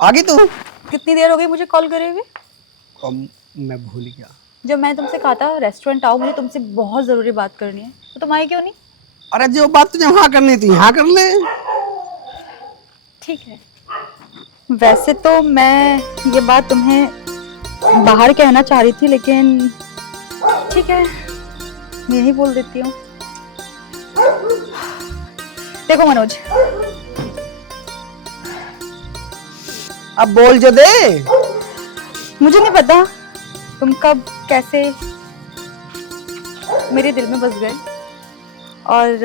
आगे तू कितनी देर हो गई मुझे कॉल करे हुए मैं भूल गया जब मैंने तुमसे कहा था रेस्टोरेंट आओ मुझे तुमसे बहुत जरूरी बात करनी है तो तुम आए क्यों नहीं अरे जो बात तुझे वहां करनी थी यहाँ कर ले ठीक है वैसे तो मैं ये बात तुम्हें बाहर कहना चाह रही थी लेकिन ठीक है यही बोल देती हूँ देखो मनोज अब बोल जो दे मुझे नहीं पता तुम कब कैसे मेरे दिल में बस गए और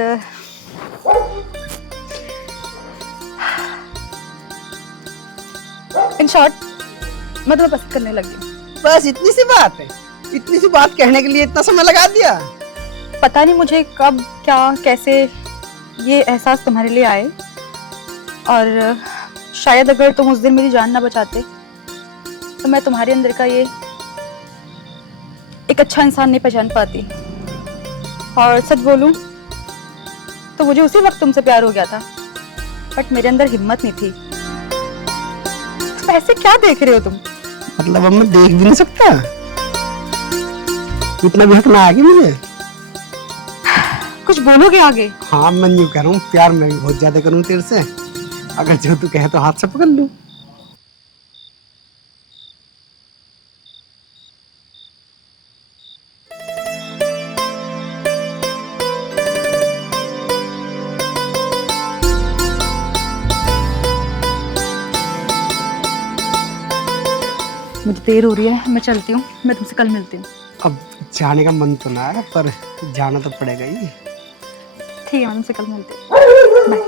इन शॉर्ट मैं तुम्हें पसंद करने लगी हूँ बस इतनी सी बात है इतनी सी बात कहने के लिए इतना समय लगा दिया पता नहीं मुझे कब क्या कैसे ये एहसास तुम्हारे लिए आए और शायद अगर तुम उस दिन मेरी जान ना बचाते तो मैं तुम्हारे अंदर का ये एक अच्छा इंसान नहीं पहचान पाती। और सच बोलूं तो मुझे उसी वक्त तुमसे प्यार हो गया था, बट मेरे अंदर हिम्मत नहीं थी। तो ऐसे क्या देख रहे हो तुम? मतलब अब मैं देख भी नहीं सकता? इतना भी हक ना आगे मुझे? कुछ बोलोगे आगे? हाँ, मैं यूं कह रहा हूँ, प्यार मैं भी बहुत ज्यादा करूँ तेरे से। अगर जो तू कहे तो हाथ से पकड़ लूं। मुझे देर हो रही है, मैं चलती हूँ। मैं तुमसे कल मिलती हूँ। अब जाने का मन तो ना है, पर जाना तो पड़ेगा ही। ठीक है, मैं तुमसे कल मिलती हूँ। बाय।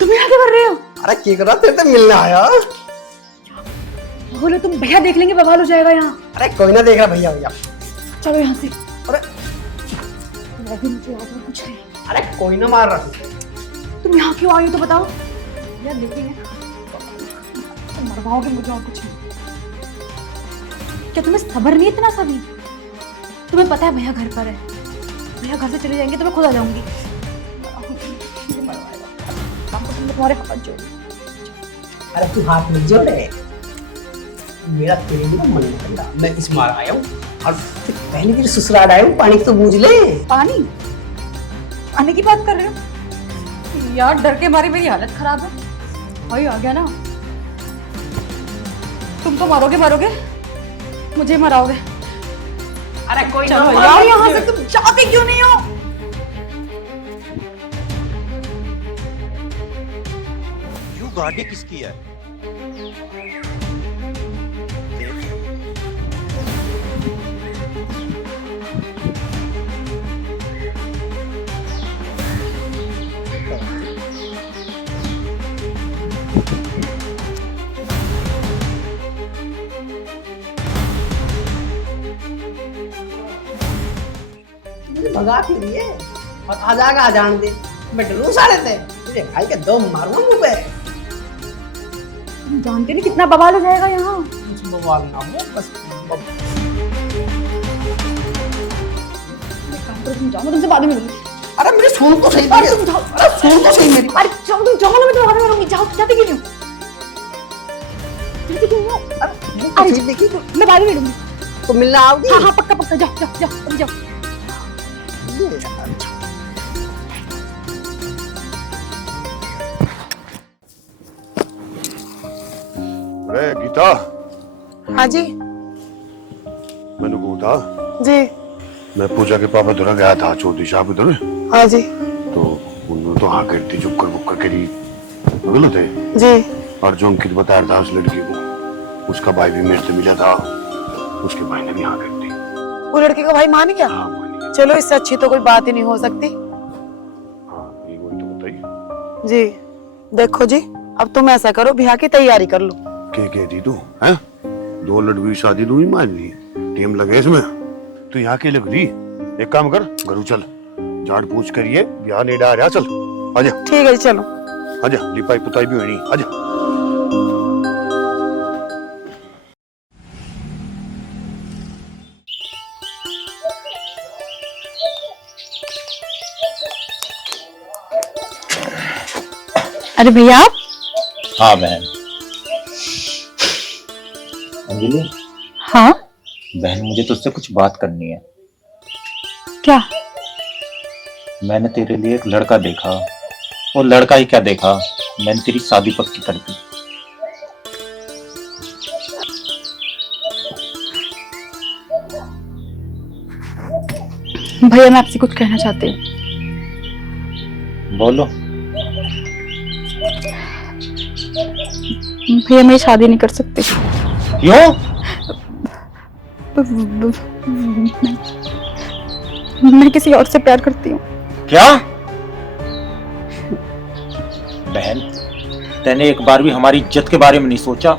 तुम यहाँ क्या कर रहे हो? अरे क्या कर रहा, तेरे से मिलने आया। बोलो तुम, भैया देख लेंगे, बवाल हो जाएगा यहाँ। अरे कोई ना देख रहा भैया भैया। चलो यहाँ से। अरे मुझे कुछ नहीं। अरे कोई ना मार रहा। तुम यहाँ क्यों आई हो तो बताओ। यार देखेंगे तुम मरवाओगे मुझे और कुछ नहीं। क्या तुम्हें सब्र नहीं इतना सा भी? तुम्हें पता है भैया घर पर है, भैया घर से चले जाएंगे तो मैं खुद आ जाऊंगी। तुम्हारे हाथ जोड़। अरे तू हाथ मत जोड़े, मेरा तेरे लिए मन नहीं रहा। मैं इस मार आया हूँ और फिर पहले तेरे ससुराल आया हूँ, पानी तो बूझ ले। पानी आने की बात कर रहे हो यार? डर के मारे मेरी हालत खराब है। भाई आ गया ना, तुम तो मारोगे मारोगे, मुझे मराओगे। अरे कोई चलो यार यहाँ से, तुम जाते क्यों नहीं हो? यू गाड़ी किसकी है? भगा के लिए और आ जाएगा, आ जान दे। मैं डरू सारे थे तुझे भाई के दो मारूंगा मुंह पे। तुम जानते नहीं कितना बवाल हो जाएगा यहाँ। कुछ बवाल ना हो, बस तुम जाओ, मैं तुमसे बाद में मिलूंगी। अरे मेरी सुन तो सही। अरे तुम जाओ, अरे सुन तो सही मेरी। अरे जाओ, तुम जाओ ना, मैं तुम्हारे में रहूंगी। जाओ, जाते क्यों नहीं हो? जाते क्यों नहीं हो? अरे देखी मैं बाद में मिलूंगी। तो मिलना आओगी? हाँ हाँ पक्का पक्का। जाओ जाओ जाओ, तुम जाओ। अरे गीता। हाँ जी। मैंने को था जी। मैं पूजा के पापा धुरा गया था चौधरी साहब उधर। हाँ जी। तो उन्होंने तो हाँ करती, चुपकर बुक्कर करी गलत है जी। और जो अंकित बता रहा था उस लड़की को, उसका भाई भी मेरे से मिला था, उसके भाई ने भी हाँ कर दी। वो लड़के का भाई मान गया? हाँ मान गया। चलो इससे अच्छी तो कोई बात ही नहीं हो सकती। हाँ ये वही तो बताइए। जी देखो जी, अब तुम ऐसा करो, ब्याह की तैयारी कर लो। क्या कहती तू हैं? 2 लड़की की शादी तू ही मान ली, टीम लगे इसमें। तू यहाँ के लग रही, एक काम कर, घरू चल, झाड़ पूछ करिए, ब्याह नहीं डा रहा, चल आजा। ठीक है चलो। आजा, लिपाई पुताई भी होनी, आजा। अरे भैया आप? हाँ बहन। अंजलि। हाँ बहन, मुझे तुझसे कुछ बात करनी है। क्या? मैंने तेरे लिए एक लड़का देखा, वो लड़का ही क्या देखा, मैंने तेरी शादी पक्की कर दी। भैया मैं आपसे कुछ कहना चाहती हूँ। बोलो। भैया मैं शादी नहीं कर सकती। क्यों? मैं किसी और से प्यार करती हूँ। क्या? बहन, तैने एक बार भी हमारी इज्जत के बारे में नहीं सोचा,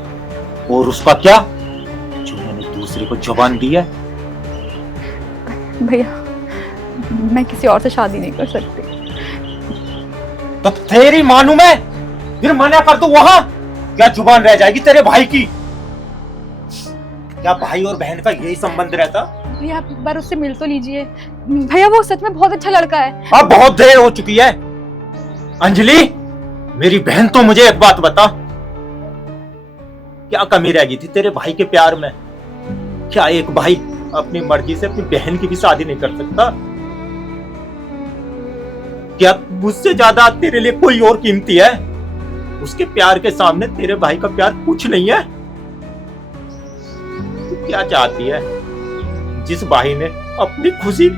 और उसका क्या जो मैंने दूसरे को जुबान दी है। भैया मैं किसी और से शादी नहीं कर सकती। तो तेरी मानू मैं, फिर मना कर दो वहां, क्या जुबान रह जाएगी तेरे भाई की? क्या भाई और बहन का यही संबंध रहता? भैया आप एक बार उससे मिल तो लीजिए। भैया वो सच में बहुत अच्छा लड़का है। अब बहुत देर हो चुकी है। अंजलि, मेरी बहन, तो मुझे एक बात बता, क्या कमी रह गई थी तेरे भाई के प्यार में? क्या एक भाई अपनी मर्जी से अपनी बहन की भी शादी नहीं कर सकता? क्या मुझसे ज्यादा तेरे लिए कोई और कीमती है? उसके प्यार के सामने तेरे भाई का प्यार कुछ नहीं है। तू क्या चाहती है? जिस भाई ने अपनी खुशी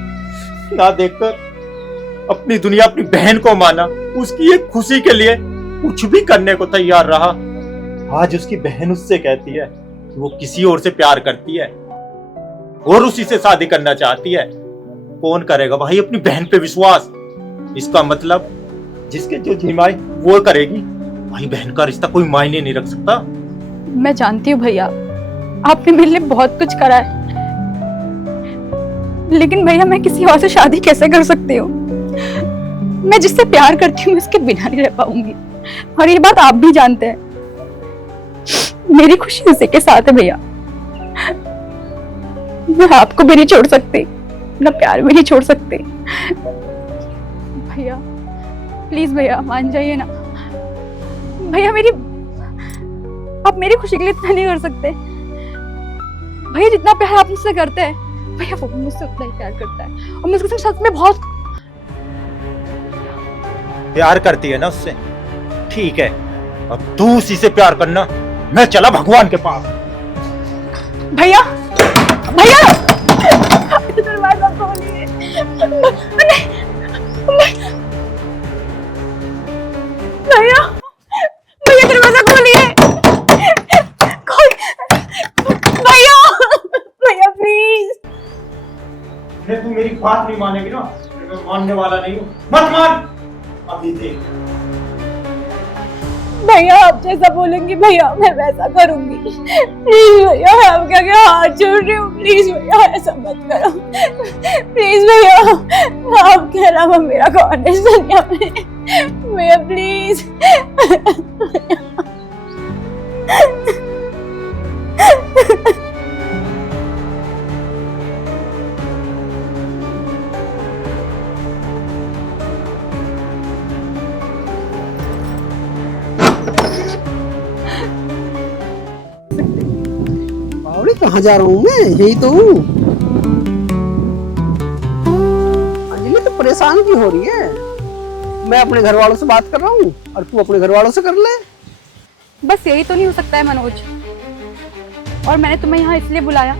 ना देखकर अपनी दुनिया अपनी बहन को माना, उसकी एक खुशी के लिए कुछ भी करने को तैयार रहा, आज उसकी बहन उससे कहती है कि वो किसी और से प्यार करती है और उसी से शादी करना चाहती है। कौन करेगा भाई अपनी बहन पे विश्वास? इसका मतलब जिसके जो जिम्माई वो करेगी। भाई बहन का रिश्ता कोई मायने नहीं रख सकता। मैं जानती हूँ भैया, आपने मेरे लिए बहुत कुछ करा है, लेकिन भैया मैं किसी और से शादी कैसे कर सकती हूँ? मैं जिससे प्यार करती हूँ उसके बिना नहीं रह पाऊंगी, और ये बात आप भी जानते हैं। मेरी खुशी उसी के साथ है भैया। मैं आपको भी नहीं छोड़ सकती, ना प्यार भी नहीं छोड़ सकती। भैया प्लीज भैया मान जाइए ना। भैया आप मेरी खुशी के लिए इतना नहीं कर सकते। भैया जितना प्यार आप मुझसे करते हैं, भैया वो मुझसे उतना ही प्यार करता है, और मैं उसके सच में बहुत प्यार करती है ना उससे, ठीक है, अब तू उसी से प्यार करना। मैं चला भगवान के पास। भैया भैया दरवाजा खोलिए। भैया भैया दरवाजा खोलिए। भैया भैया प्लीज। तू मेरी बात नहीं मानेगी ना, मैं मानने वाला नहीं हूँ। मत मान, अभी देख। भैया आप जैसा बोलेंगी भैया मैं वैसा करूंगी। प्लीज भैया मैं आपके आगे हाथ जोड़ रही हूँ, प्लीज भैया ऐसा मत करो। प्लीज भैया, आपके अलावा मेरा कौन है इस दुनिया में? भैया प्लीज। कहाँ जा रहा हूँ मैं? यही तो हूँ। अंजलि तो परेशान क्यों हो रही है? मैं अपने घर वालों से बात कर रहा हूँ और तू अपने घर वालों से कर ले। बस यही तो नहीं हो सकता है मनोज, और मैंने तुम्हें यहाँ इसलिए बुलाया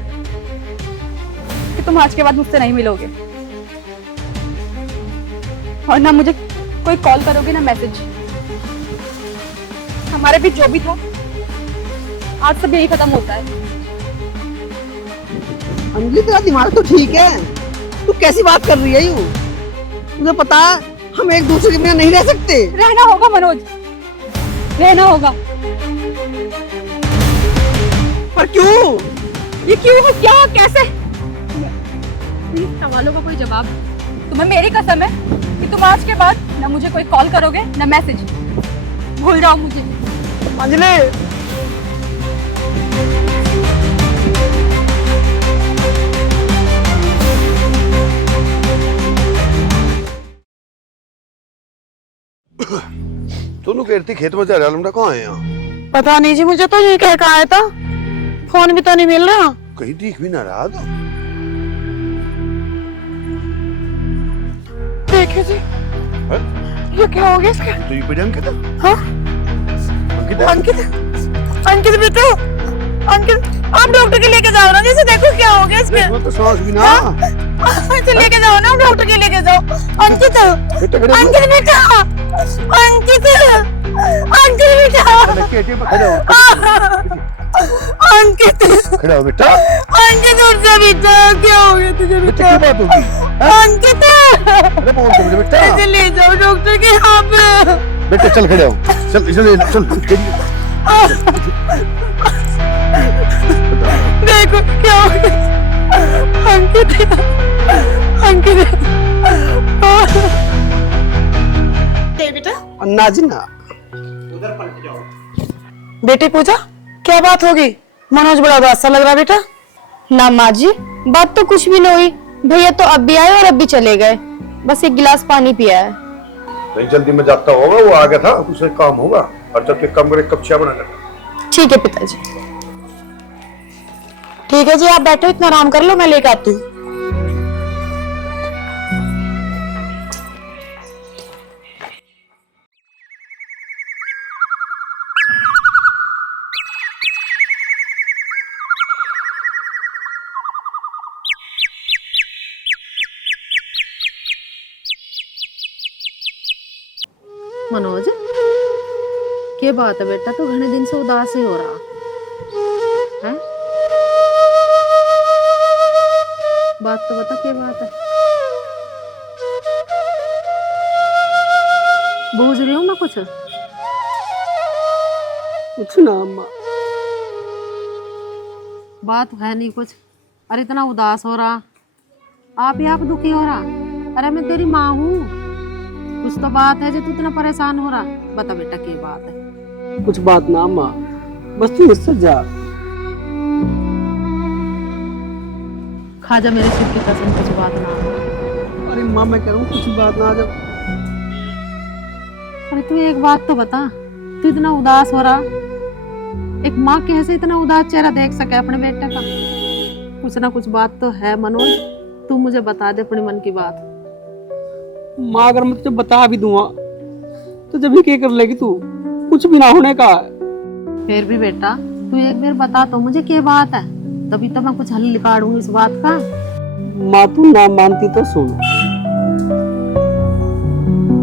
कि तुम आज के बाद मुझसे नहीं मिलोगे, और ना मुझे कोई कॉल करोगे ना मैसेज। हमारे बीच जो भी था आज सब यही खत्म होता है। अंजलि तेरा दिमाग तो ठीक है, तू कैसी बात कर रही है यूं? तुझे पता है हम एक दूसरे के बिना नहीं रह सकते। रहना होगा मनोज, रहना होगा। पर क्यों? ये क्यों है, क्या, कैसे? इन सवालों का कोई जवाब। तुम्हें मेरी कसम है कि तुम आज के बाद ना मुझे कोई कॉल करोगे ना मैसेज। भूल जाओ मुझे। अंजलि सोनू कहती खेत में जा रहा लमड़ा कहाँ है यहाँ? पता नहीं जी, मुझे तो ये कह के आया था, फोन भी तो नहीं मिल रहा। कहीं दिख भी ना रहा था। देखिए जी, ये क्या हो गया इसका? तो ये पे अंकित है? हाँ? अंकित अंकित बेटो, अंकित आप डॉक्टर के लेके जाओ ना, जैसे देखो क्या हो गया इसके। तो सांस भी ना। तो लेके जाओ ना, डॉक्टर के लेके जाओ। अंकित अंकित बेटा, अंकित अंकित बेटा, केटी में खड़े हो, अंकित, खड़े हो बेटा। अंकित उठ जा बेटा, क्या हो गया तुझे बेटा? क्या बात होगी? अंकित, अरे बोल तो मुझे बेटा। इसे ले जाओ डॉक्टर के यहाँ पे। बेटा चल खड़े हो, चल इसे ले चल। देखो क्या हो गया अंकित, अंकित। बेटा अन्ना जी ना, उधर पलट जाओ। बेटी पूजा, क्या बात होगी? मनोज बड़ा उदास सा लग रहा बेटा। ना माँ जी, बात तो कुछ भी नहीं हुई। भैया तो अब भी आए और अब भी चले गए। बस एक गिलास पानी पिया है। नहीं जल्दी में जाता होगा, वो आ गया था, उसे काम होगा। और जब तक कम करे कब चाय बना लेना। ठीक है पिताजी। ठीक है जी, आप बैठो, इतना आराम कर लो, मैं लेकर आती हूँ। मनोज, क्या बात है बेटा, तो घने दिन से उदास ही हो रहा है? बात तो बता, क्या बात है? बूझ रही हूँ मैं कुछ। कुछ ना अम्मा। बात है नहीं कुछ। अरे इतना उदास हो रहा, आप ही आप दुखी हो रहा। अरे मैं तेरी माँ हूँ, कुछ तो बात है जो तू इतना परेशान हो रहा। बता बेटा क्या बात है? कुछ बात ना अम्मा, बस तू इससे जा। खाजा मेरे सिर की कसम, कुछ बात ना हो। अरे माँ मैं कह रहा हूँ कुछ बात ना, जब अरे तू एक बात तो बता, तू इतना उदास हो रहा, एक माँ कैसे इतना उदास चेहरा देख सके अपने बेटे का? कुछ ना कुछ बात तो है मनोज, तू मुझे बता दे अपने मन की बात। माँ अगर मैं तुझे बता भी दूंगा तो जब भी क्या कर लेगी तू? कुछ भी ना होने का। फिर भी बेटा तू एक बार बता तो मुझे क्या बात है, तभी तो मैं कुछ हल निकालूंगी इस बात का। माँ तू ना मानती तो सुन,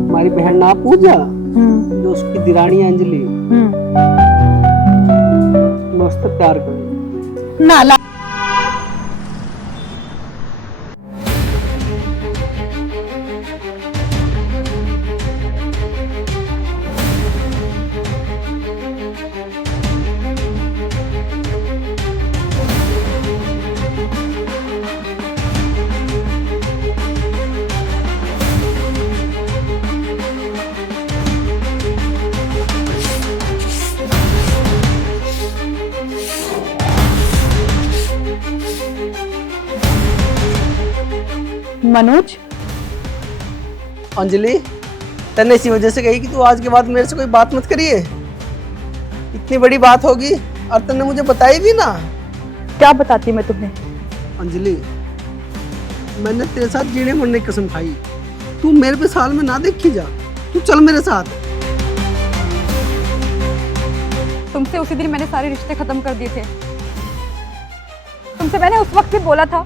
हमारी बहन ना पूजा, जो उसकी दिरानी अंजलि, मैं उससे प्यार करूँ। ना ला मनोज, अंजलि तन्ने इसी वजह से कही कि तू आज के बाद मेरे से कोई बात मत करिए। इतनी बड़ी बात होगी और तन्ने मुझे बताई भी ना। क्या बताती मैं तुम्हें? अंजलि मैंने तेरे साथ जीने मरने की कसम खाई, तू मेरे पे साल में ना देखी जा, तू चल मेरे साथ। तुमसे उसी दिन मैंने सारे रिश्ते खत्म कर दिए थे। तुमसे मैंने उस वक्त भी बोला था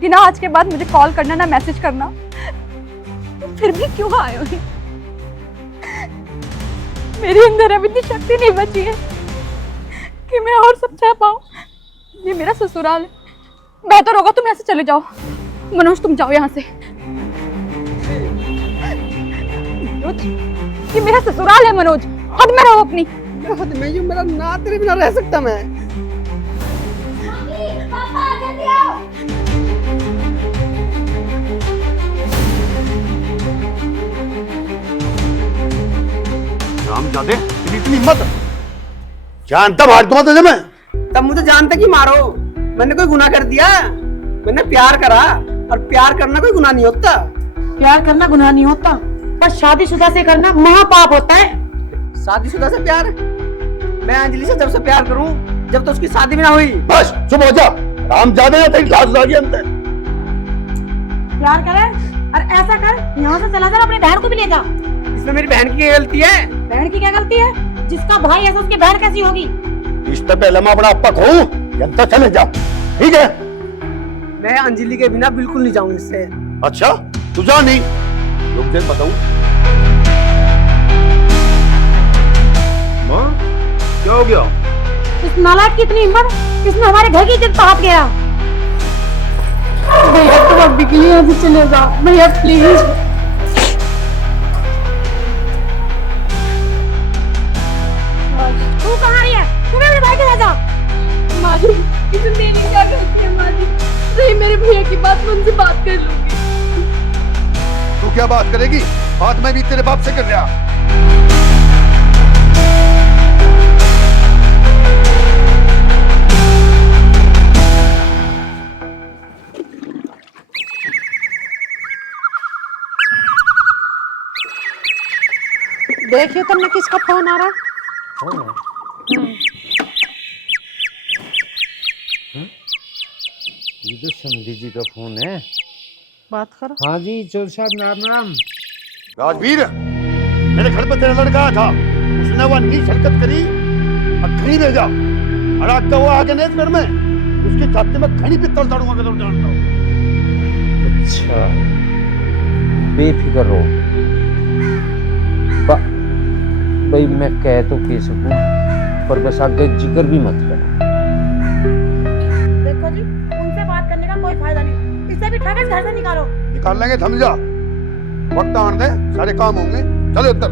कि ना आज के बाद मुझे कॉल करना ना मैसेज करना। फिर भी क्यों आए हो? मेरे अंदर अभी इतनी शक्ति नहीं बची है कि मैं और सब चाह पाऊं। ये मेरा ससुराल है, बेहतर होगा तुम यहाँ से चले जाओ। मनोज तुम जाओ यहाँ से। मनोज, ये मेरा ससुराल है मनोज, हद में रहो अपनी। हद में यूं मेरा ना तेरे बिना रह सकता मैं। पापा जल्दी आओ। रामजादे, तेरी इतनी हिम्मत, जानता मार दूंगा तुझे मैं। तब मुझे जानते कि मारो, मैंने कोई गुनाह कर दिया? मैंने प्यार करा, और प्यार करना कोई गुनाह नहीं होता। प्यार करना गुनाह नहीं होता, पर शादीशुदा से करना महापाप होता है। शादीशुदा से प्यार? मैं अंजलि से जब से प्यार करूं जब तो उसकी शादी भी ना हुई। बस चुप हो जा, रामजादे, तेरी लाज लागी अंदर। प्यार करे और ऐसा कर, यहाँ से चला जा, अपनी बहन को भी ले जा। इसमें मेरी बहन की गलती है? बहन की क्या गलती है? जिसका भाई ऐसा उसकी बहन कैसी होगी? इससे पहले मैं अपना अप्पा कहूँ, अंदर चले जा, ठीक है? मैं अंजलि के बिना बिल्कुल नहीं जाऊंगी इससे। अच्छा तू जा नहीं, रुक दे बताऊं। क्या हो गया? इस नालायक की इतनी हिम्मत, इसने हमारे घर की इज्जत हाथ गया। भैया तुम अभी के लिए यहाँ से चले जाओ भैया प्लीज। तू कहाँ रही है? तू मेरे भाई के साथ जा। माजी इसमें मेरी क्या गलती है माजी? नहीं मेरे भैया की बात मैं उनसे बात कर लूंगी। तू क्या बात करेगी? बात मैं भी तेरे बाप से कर रहा। देखियो तुमने किसका फोन आ रहा है? ये तो समधी जी का फोन है। बात करो। हाँ जी चोर साहब राम राम। राजवीर, मेरे घर पर तेरा लड़का आया था, उसने वह नीच हरकत करी और घड़ी भेजा और आज वो आगे नहीं घर में, उसके छाते में घड़ी पित्तल दाड़ूंगा के जानता हूँ। अच्छा बेफिक्र रहो भाई, मैं कह तो कह सकूं पर बस आगे जिक्र भी मत करना। देखो जी, उनसे बात करने का कोई फायदा नहीं, इसे भी ठाक इस घर से निकालो। निकाल लेंगे, थम जा, वक्त आने दे, सारे काम होंगे, चलो अंदर।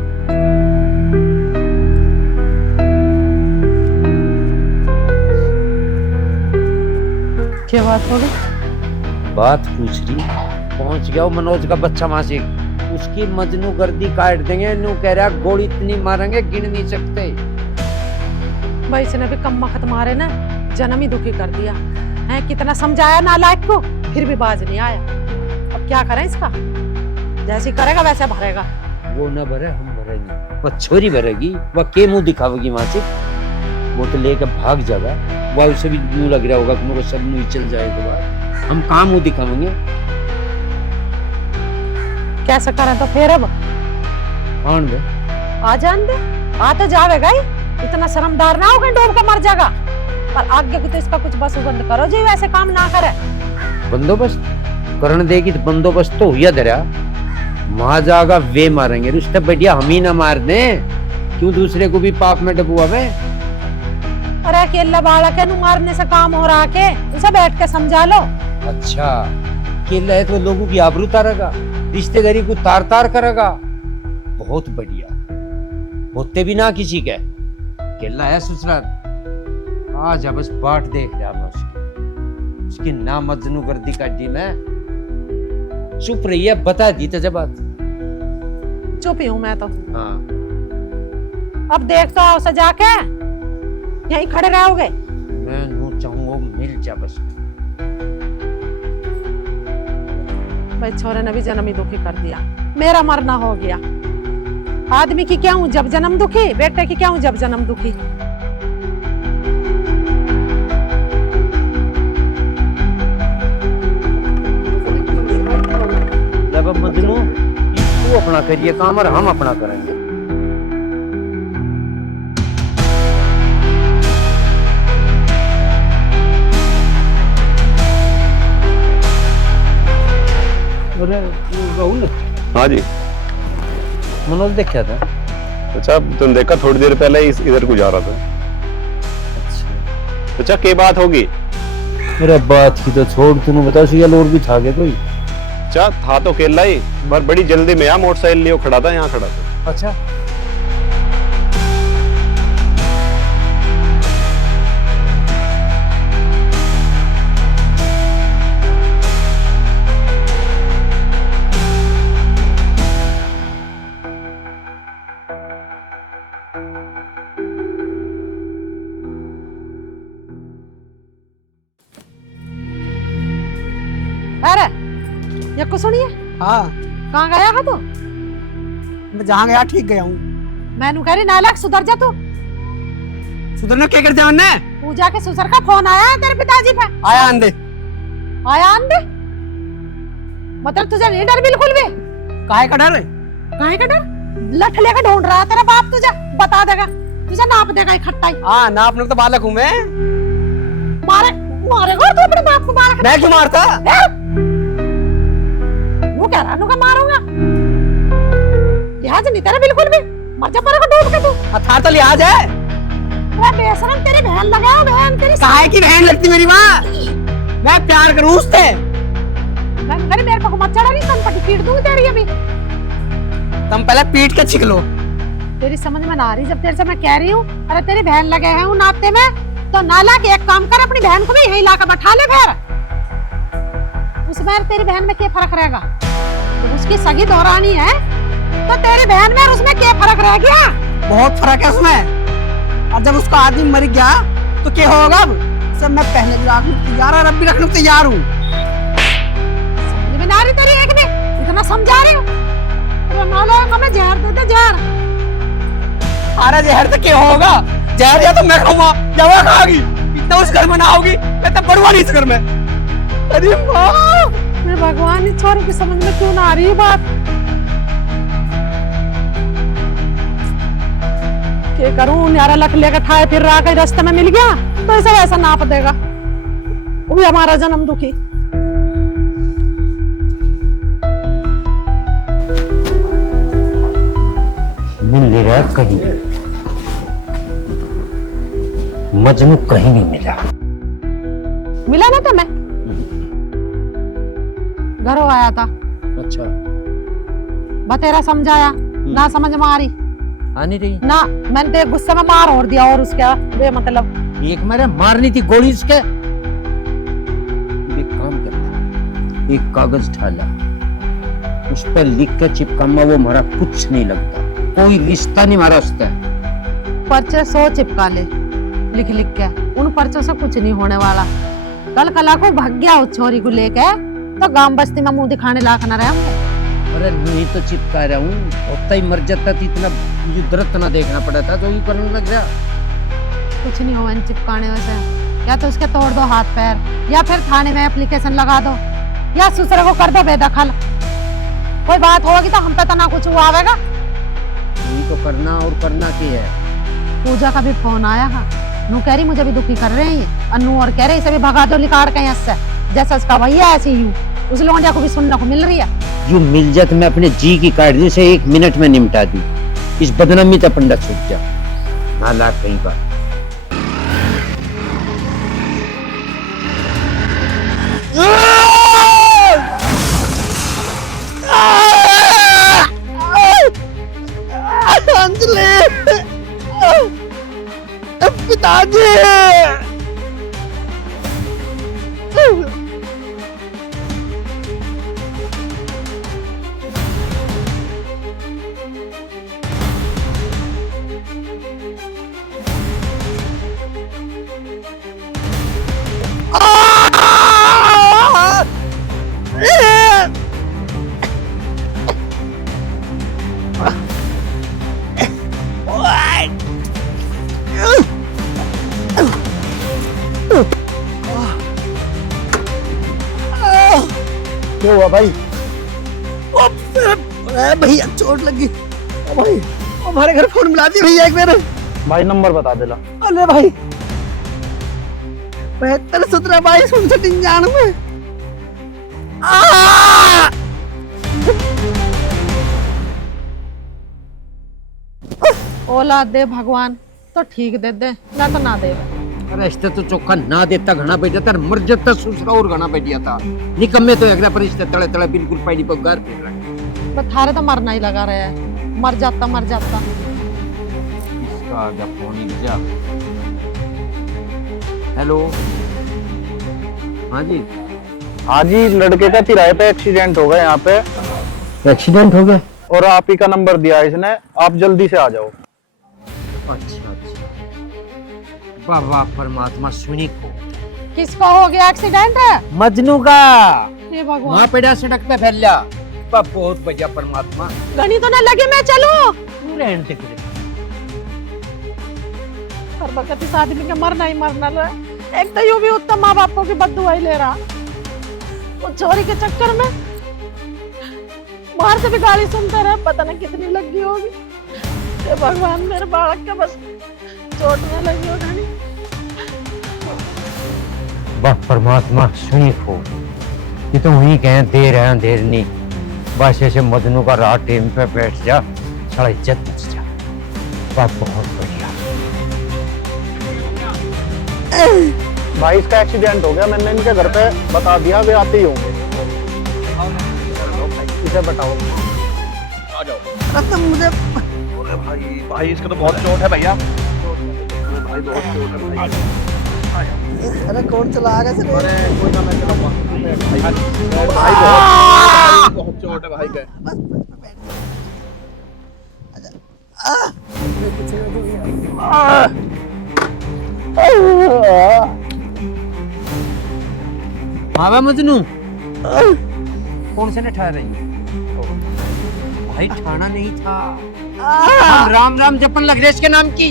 क्या बात हो गई? बात पूछ रही, पहुंच गया मनोज का बच्चा मासिक, उसकी मजनू गर्दी काट देंगे। नू कह रहा गोली इतनी मारेंगे गिन नहीं सकते। भाई इसने भी कम वक्त मारे ना, जन्म ही दुखी कर दिया है। कितना समझाया नालायक को, फिर भी बाज नहीं आया। अब क्या करें इसका? जैसे करेगा वैसे भरेगा। वो न भरे हम भरेंगे, वो छोरी भरेगी, वह के मुंह दिखावेगी मासिक, वो तो लेकर भाग जाएगा। वह उसे भी यूं लग रहा होगा कि मेरे को सब मुंह चल जाए के बाद हम कहाँ मुंह दिखावेंगे। कैसे करें तो फिर? अब आन दे, आ जान दे, आ तो जावेगा ही, इतना शर्मदार ना हो कि डूब के मर जाएगा। पर आगे को तो इसका कुछ बस बंद करो जी, वैसे काम ना करे। बंदोबस्त करने देगी तो बंदोबस्त तो हुआ दरिया, वहां जाएगा वे मारेंगे। रिश्ते बढ़िया हम ही ना मार दे, क्यों दूसरे को भी पाप में डबुआ में। अरे अकेला बालक है, नु मारने से काम हो रहा के, उसे बैठ के समझा लो। अच्छा केला है तो लोगों की आबरू तारेगा, रिश्तेदारी को तार तार करेगा। बहुत बढ़िया, होते भी ना किसी के केला है ससुराल। आज बस बाट देख रहा मैं उसकी ना मजनू गर्दी काटी में। चुप रही है, बता दी तो जब बात। चुप ही हूँ मैं तो। हाँ अब देख तो आओ सजा के, यहीं खड़े रहोगे। मैं नू चाहूँ मिल जा बस। भाई छोरे ने भी जन्म ही दुखी कर दिया, मेरा मरना हो गया। आदमी की क्या हूँ जब जन्म दुखी, बेटे की क्या हूँ जब जन्म दुखी। जब मजनू तू अपना करिए काम और हम अपना करेंगे। हाँ जी। मनोज देखा था। अच्छा तुम देखा थोड़ी देर पहले इधर को जा रहा था। अच्छा क्या बात होगी? मेरा बात की तो छोड़, तूने बता सिया और भी था क्या कोई? अच्छा था तो केला ही, पर बड़ी जल्दी में यहाँ मोटरसाइकिल लिए खड़ा था, यहाँ खड़ा था। अच्छा अरे ये कुछ सुनिए। हाँ कहाँ गया है तू? मैं जहाँ गया ठीक गया हूँ। मैनू कह रही नालायक सुधर जा तू। सुधरना क्या करते हैं उन्हें? पूजा के ससुर का फोन आया है तेरे पिताजी पे। आया आंधे। आया आंधे? मतलब तुझे नहीं डर बिल्कुल भी? काहे का डर? काहे का डर? लठ लेकर ढूंढ रहा है तेरा बाप, तुझे बता देगा, तुझे नाप देगा इकट्ठा ही। हाँ नापने तो बालक हूँ मैं। मारेगा तू अपने बाप को? बालक मैं क्यों मारता? वो कह रहा है मारूंगा, लिहाज नहीं तेरा बिल्कुल भी। मर जा पर डूब के तू। हथार तो लिहाज है। मैं बेशरम तेरी बहन लगाओ, बहन तेरी काहे की बहन लगती मेरी माँ? मैं प्यार करूँ उससे। मैं मेरे को मत चढ़ा, नहीं संपत्ति पीट दूंगी तेरी अभी। तुम पहले पीट के छिक लो। तेरी समझ में ना आ रही जब तेरे से मैं कह रही हूँ, अरे तेरी बहन लगे हैं उन नाते में, तो नाला के एक काम कर, अपनी बहन को भी यही लाकर बैठा ले। फिर उसमें तेरी बहन में क्या फर्क रहेगा? तो उसकी सगी दौरानी है, तो तेरी बहन में और उसमें क्या फर्क रह गया? बहुत फर्क है उसमें। और जब उसका आदमी मर गया तो क्या होगा? अब सब मैं पहले भी रखने को तैयार और अब भी रखने को तैयार हूँ। समझ में ना आ रही तेरी एक में, इतना समझा रही हूँ। मैं जहर दे दे, जहर। अरे जहर तो क्या होगा? जहर या तो मैं खाऊंगा या वो खाएगी। इतना उस घर में ना होगी, मैं तो पढ़वा नहीं इस घर में। अरे माँ, मैं भगवान, इस छोरे की समझ में क्यों ना आ रही है बात? क्या करूं? न्यारा लख लेकर ठाए फिर रहा, कहीं रास्ते में मिल गया तो ऐसा वैसा नाप देगा। वो भी हमारा जन्म दुखी। मिल रहा कहीं, मजनू कहीं नहीं मिला। मिला ना? तो मैं घरों आया था। अच्छा, बतेरा समझाया ना, समझ में आ रही आनी रही ना। मैंने तो एक गुस्से में मार और दिया, और उसके बेमतलब एक मेरे मारनी थी गोली उसके। एक काम करता, एक कागज ढाला, उस पर लिख के चिपकामा, वो हमारा कुछ नहीं लगता, कोई रिश्ता नहीं हमारा उसका। पर्चे 100 चिपका ले लिख लिख के, उन पर्चों से कुछ नहीं होने वाला। कल कला को भाग गया उस छोरी को लेके, तो गांव बस्ती में मुंह दिखाने लायक न रहे हमको। अरे नहीं तो चिपका रहा हूँ, होता ही मर जाता तो इतना मुझे दर्द ना देखना पड़ा था, तो ये करने लग गया। कुछ नहीं हुआ इन चिपकाने से, या तो उसके तोड़ दो हाथ पैर, या फिर थाने में एप्लीकेशन लगा दो, या दूसरे को कर दो बेदखल। कोई बात होगी तो हम पे तो ना कुछ हुआ आवेगा। यही तो करना, और करना की है। पूजा का भी फोन आया है, नू कह रही मुझे भी दुखी कर रहे हैं अनु, और कह रहे इसे भी भगा दो लिकाड़ के यहाँ से, जैसा उसका भैया ऐसे ही उस लोगों को भी सुनने को मिल रही है। जो मिल जाए तो मैं अपने जी की काट दूं, से 1 मिनट में निपटा दूं। इस बदनामी तो पंडा छूट जा ना ला कहीं पर। पिताजी, क्या हुआ भाई? भैया चोट लगी। भाई हमारे घर फोन मिला दी भैया एक मेरे। भाई नंबर बता देला। अरे भाई 72 17 22 59 99। औलाद दे भगवान, तो ठीक दे दे, ना तो ना दे। अरे इससे तो चौका ना देता घना बैठ जाता, मर जाता सूसरा और घना बैठ जाता। निकम्मे तो अगला पर इससे तड़े तड़े बिल्कुल पैड़ी पर गार फिर रहा। बस थारे तो मरना ही लगा रहा है, मर जाता मर जाता। इसका आ गया फोन जा। हेलो, हाँ जी। हाँ जी, लड़के का तिराए पे एक्सीडेंट हो गया यहाँ पे। एक्सीडेंट हो गया? और आप ही का नंबर दिया इसने, आप जल्दी से आ जाओ। अच्छा अच्छा, वाह वाह परमात्मा, सुनी को। किसको हो गया एक्सीडेंट है? मजनू का। हे भगवान, वहाँ पेड़ा सड़क पे फैल जा। बहुत बढ़िया परमात्मा। गनी तो ना लगे मैं चलूं। हर वक्त इस आदमी का मरना ही मरना है। एक तो यूं भी उत्तम माँ बापों की बददुआ ही ले रहा, वो चोरी के चक्कर में बाहर से भी गाली सुनता रहा, पता नहीं कितनी लगी होगी। हे भगवान, मेरे बालक का बस चोट न लगी हो घनी। वाह परमात्मा, सुनी को। ये तो वही कहें देर है देर नहीं, बस ऐसे मजनू का रात टेम पे बैठ जा, सारा इज्जत बच जा। वाह बहुत बढ़िया। भाई इसका एक्सीडेंट हो गया, मैंने इनके घर पे बता दिया, वे आते ही होंगे। इसे बताओ। आ जाओ। तुम मुझे भाई इसका तो बहुत चोट है भैया। भाई बहुत चोट है भाई। अरे कौन चला गया सर? अरे कोई ना, मैं चलाऊंगा। भाई बहुत चोट है भाई के। बाबा मजनू कौन से ने ठहर रही है? भाई ठाना नहीं था, हम राम राम जपन लग रहे इसके नाम की।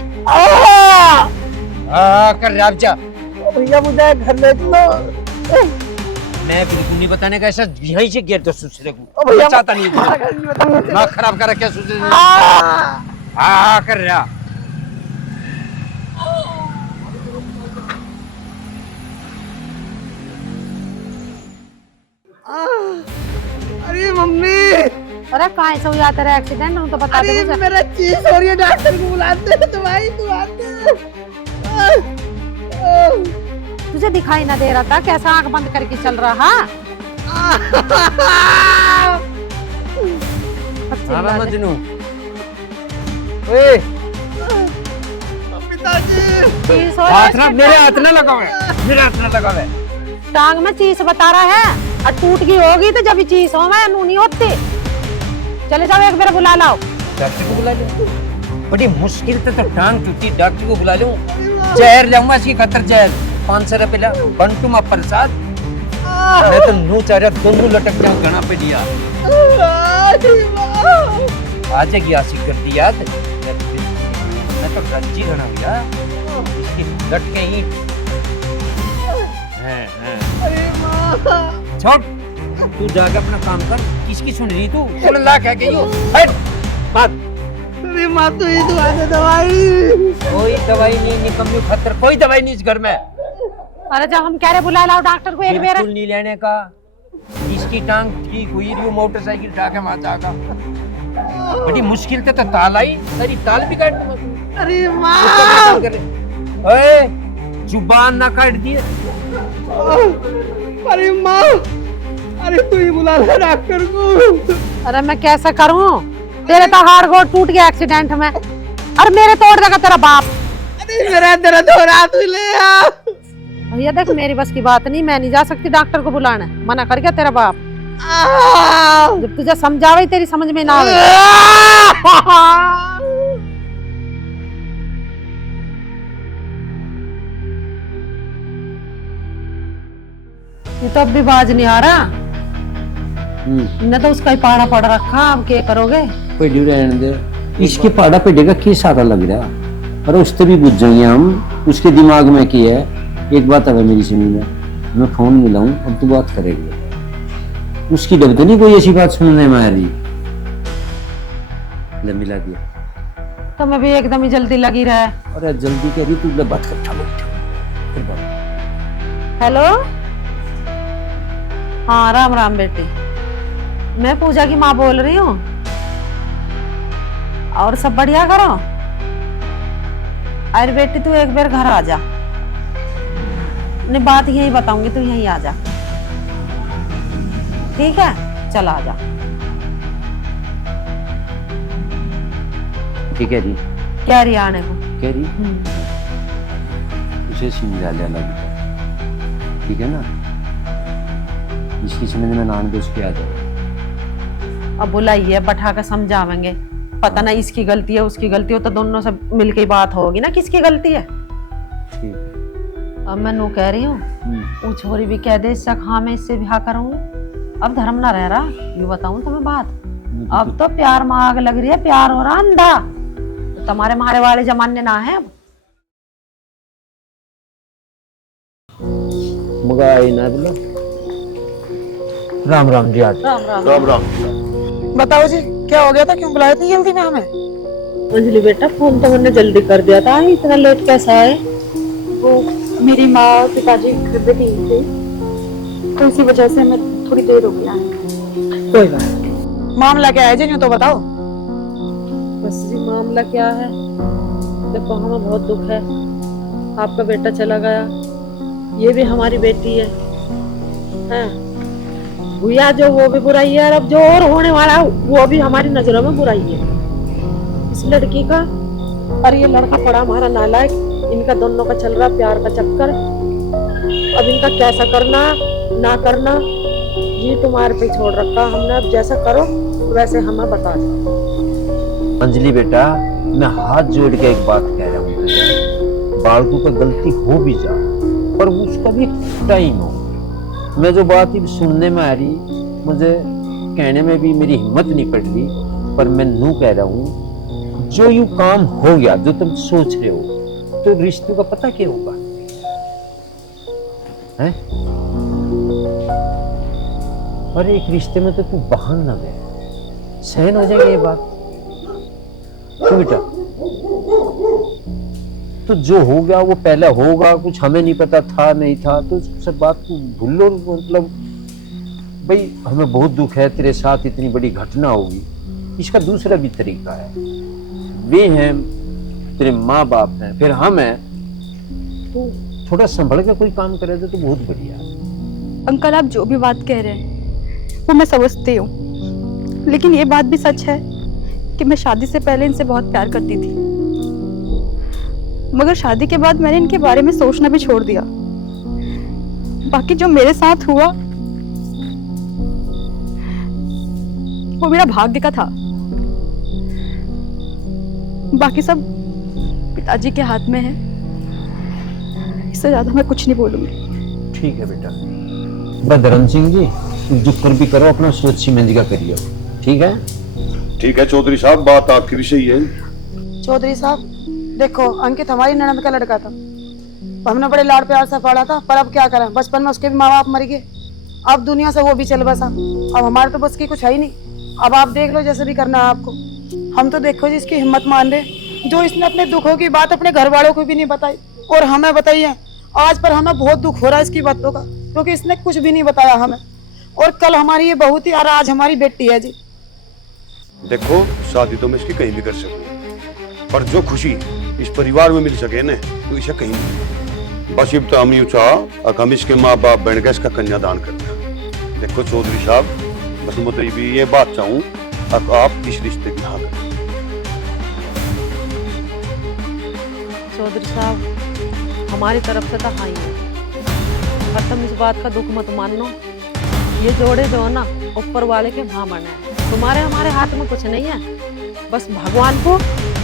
कर राबजा भैया मुझे घर ले चलो। मैं बिल्कुल नहीं बताने का, ऐसा यहीं से गिर दो सुसरे को। भैया चाहता नहीं दिमाग खराब कर रखा सुसरे ने। कर रहा अरे मम्मी, अरे कहाँ से हो जाता है एक्सीडेंट? तो बता दे मुझे। मेरा चीज हो रही है, डॉक्टर को बुलाते हैं। दवाई तू आते। तुझे दिखाई ना दे रहा था? कैसा आंख बंद करके चल रहा? बाबा मजनू ओए पिताजी, हाथ ना मेरे हाथ ना लगावे, मेरे हाथ ना लगावे। टांग में चीज बता रहा है, और टूट गई होगी तो जब चीज हो मैं नू नहीं होती। चले जाओ, एक बार बुला लाओ। डॉक्टर को बुला लो। बड़ी मुश्किल से तो टांग टूटी, डॉक्टर को बुला लूं। जहर लाऊंगा इसकी खतर जहर, 500 रुपये ला बंटू मा प्रसाद। मैं तो नू चारा दोनों लटक जाऊं घना पे दिया। आज की आशिक कर दी याद, मैं तो रज्जी घना गया इसकी लटके ही। छोड़, तू जाके अपना काम कर। किसकी सुन रही तू? चल ला कह गई हो। हट बात। अरे माँ तू ही दवा दे दवाई। कोई दवाई नहीं, निकम्मी खतर कोई दवाई नहीं इस घर में। अरे जब हम कह रहे बुला लाओ डॉक्टर को एक बार। बिल्कुल नहीं लेने का। इसकी टांग ठीक हुई रही, मोटरसाइकिल उठा के वहां जागा। बड़ी मुश्किल से तो ताल आई, तेरी ताल भी काट दूंगा। अरे माँ, ओए जुबान ना काट दिए। अरे माँ, अरे तू ही बुला ला डॉक्टर को। अरे मैं कैसे करूं? तेरे तो हाड़ गोड़ टूट गया एक्सीडेंट में, और मेरे तोड़ देगा तेरा बाप। अरे मेरा दर्द हो रहा, तू ले आ। भैया देख, मेरी बस की बात नहीं, मैं नहीं जा सकती डॉक्टर को बुलाने। मना कर गया तेरा बाप। जब तुझे समझावे तेरी समझ में ना आवे। ये तो अब भी बाज नहीं आ रहा। इन्हें तो उसका ही पाड़ा पड़ रखा, अब क्या करोगे? पेड़ी रहने दे, इसके पाड़ा पेड़े का क्या सारा लग रहा। और उससे भी बुझ जाइए हम, उसके दिमाग में क्या है। एक बात है मेरी सुनी में, मैं फोन मिलाऊं, अब तू बात करेगी। उसकी डर तो नहीं कोई ऐसी बात सुनने में आ रही। ले मिला दिया तो मैं भी एकदम ही जल्दी लगी रहा। अरे जल्दी कह रही तू, ले बात कर। हेलो, हाँ राम राम बेटी, मैं पूजा की माँ बोल रही हूँ। और सब बढ़िया करो? अरे बेटी तू एक बार घर आ जा, नहीं बात यही बताऊंगी, तू यहीं आ जा, ठीक है? चल आ जा। ठीक है जी। क्या रही आने को? कह रही उसे समझा लेना, ठीक है ना? इसकी समझ में ना आने दो, उसके आ जाओ। अब बुलाइए, बैठा कर समझावेंगे। पता ना इसकी गलती है उसकी गलती हो, तो दोनों से मिलके बात होगी ना किसकी गलती है। ठीक। अब मैं नू कह रही हूँ, वो छोरी भी कह दे इससे, हाँ मैं इससे ब्याह करूंगी। अब धर्म ना रह रहा, यूँ बताऊं तुम्हें बात। अब तो प्यार में आग लग रही है, प्यार हो रहा अंधा। तो तुम्हारे मारे वाले जमाने ना है अब। मगाई ना दिलो। राम राम जी। आज राम राम। बताओ जी, क्या हो गया था? क्यों बुलाए थे जल्दी में हमें? अंजलि बेटा, फोन तो मैंने जल्दी कर दिया था, इतना लेट कैसा है? वो मेरी माँ पिताजी घर पे नहीं थे, तो इसी वजह से मैं थोड़ी देर हो गया। कोई बात नहीं। मामला क्या है जी, यूँ तो बताओ। बस जी मामला क्या है, देखो हमें बहुत दुख है। आपका बेटा चला गया, ये भी हमारी बेटी है, हैं? भैया जो वो भी बुराई है, और अब जो और होने वाला है, वो भी हमारी नजरों में बुराई है इस लड़की का। और ये लड़का पड़ा हमारा नालायक, इनका दोनों का चल रहा प्यार का चक्कर। अब इनका कैसा करना ना करना ये तुम्हारे पे छोड़ रखा हमने। अब जैसा करो वैसे हमें बता दो। अंजलि बेटा, मैं हाथ जोड़ के एक बात कह रहा हूँ तुझे, बालकू का गलती हो भी जा, पर उसका भी टाइम हो। मैं जो बात ही सुनने में आ रही, मुझे कहने में भी मेरी हिम्मत नहीं पड़ रही, पर मैं नू कह रहा हूँ, जो यू काम हो गया जो तुम सोच रहे हो, तो रिश्तों का पता क्या होगा है? और एक रिश्ते में तो तू बहान ना गया, सहन हो जाएगी ये बात तो बेटा। तो जो हो गया वो पहले होगा, कुछ हमें नहीं पता था नहीं था, तो सब बात को भूल लो। मतलब भाई हमें बहुत दुख है, तेरे साथ इतनी बड़ी घटना होगी, इसका दूसरा भी तरीका है। वे हैं तेरे माँ बाप हैं, फिर हम हैं, तो थोड़ा संभल के कोई काम करे तो बहुत बढ़िया। अंकल आप जो भी बात कह रहे हैं वो मैं समझती हूँ, लेकिन ये बात भी सच है कि मैं शादी से पहले इनसे बहुत प्यार करती थी, मगर शादी के बाद मैंने इनके बारे में सोचना भी छोड़ दिया। बाकी जो मेरे साथ हुआ वो मेरा भाग्य का था, बाकी सब पिताजी के हाथ में है। इससे ज्यादा मैं कुछ नहीं बोलूंगी। ठीक है बेटा। बदरन सिंह जी, जो कर भी करो अपना सोच समझ का करियो, ठीक है? ठीक है चौधरी साहब, बात आपकी भी सही है। चौधरी साहब देखो, अंकित हमारी ननद का लड़का था, हमने बड़े लाड़ प्यार से पाला था, पर अब क्या करें, बचपन में उसके भी माँ बाप मर गए, अब दुनिया से वो भी चल बसा, अब हमारे तो बस की कुछ है ही नहीं। अब आप देख लो जैसे भी करना है आपको। हम तो देखो जी इसकी हिम्मत मान रहे, जो इसने अपने दुखों की बात अपने घर वालों को भी नहीं बताई और हमें बताई है आज, पर हमें बहुत दुख हो रहा है इसकी बातों का, क्योंकि इसने कुछ भी नहीं बताया हमें। और कल हमारी ये बहू थी और आज हमारी बेटी है जी। देखो शादी तो मैं इसकी कहीं भी कर सकूं, पर जो खुशी इस परिवार में मिल सके ना, तो इसे कहीं नहीं। बस अब तो हम यूं चाह हम इसके माँ बाप बन के इसका कन्यादान करते। देखो चौधरी साहब, बस मैं भी ये बात चाहूँ, अब आप इस रिश्ते की हाँ करें। चौधरी साहब हमारी तरफ से तो हाँ ही है, पर तुम इस बात का दुख मत मानो। ये जोड़े जो है ना ऊपर वाले के वहाँ बने हैं, तुम्हारे हमारे हाथ में कुछ नहीं है, बस भगवान को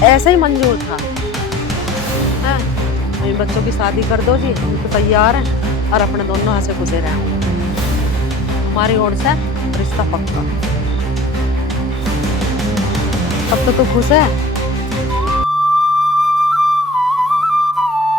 ऐसे ही मंजूर था। इन बच्चों की शादी कर दो जी, हम तो तैयार हैं, और अपने दोनों हंसे खुशे रहें। हमारी ओर से रिश्ता पक्का। अब तो तू खुश है?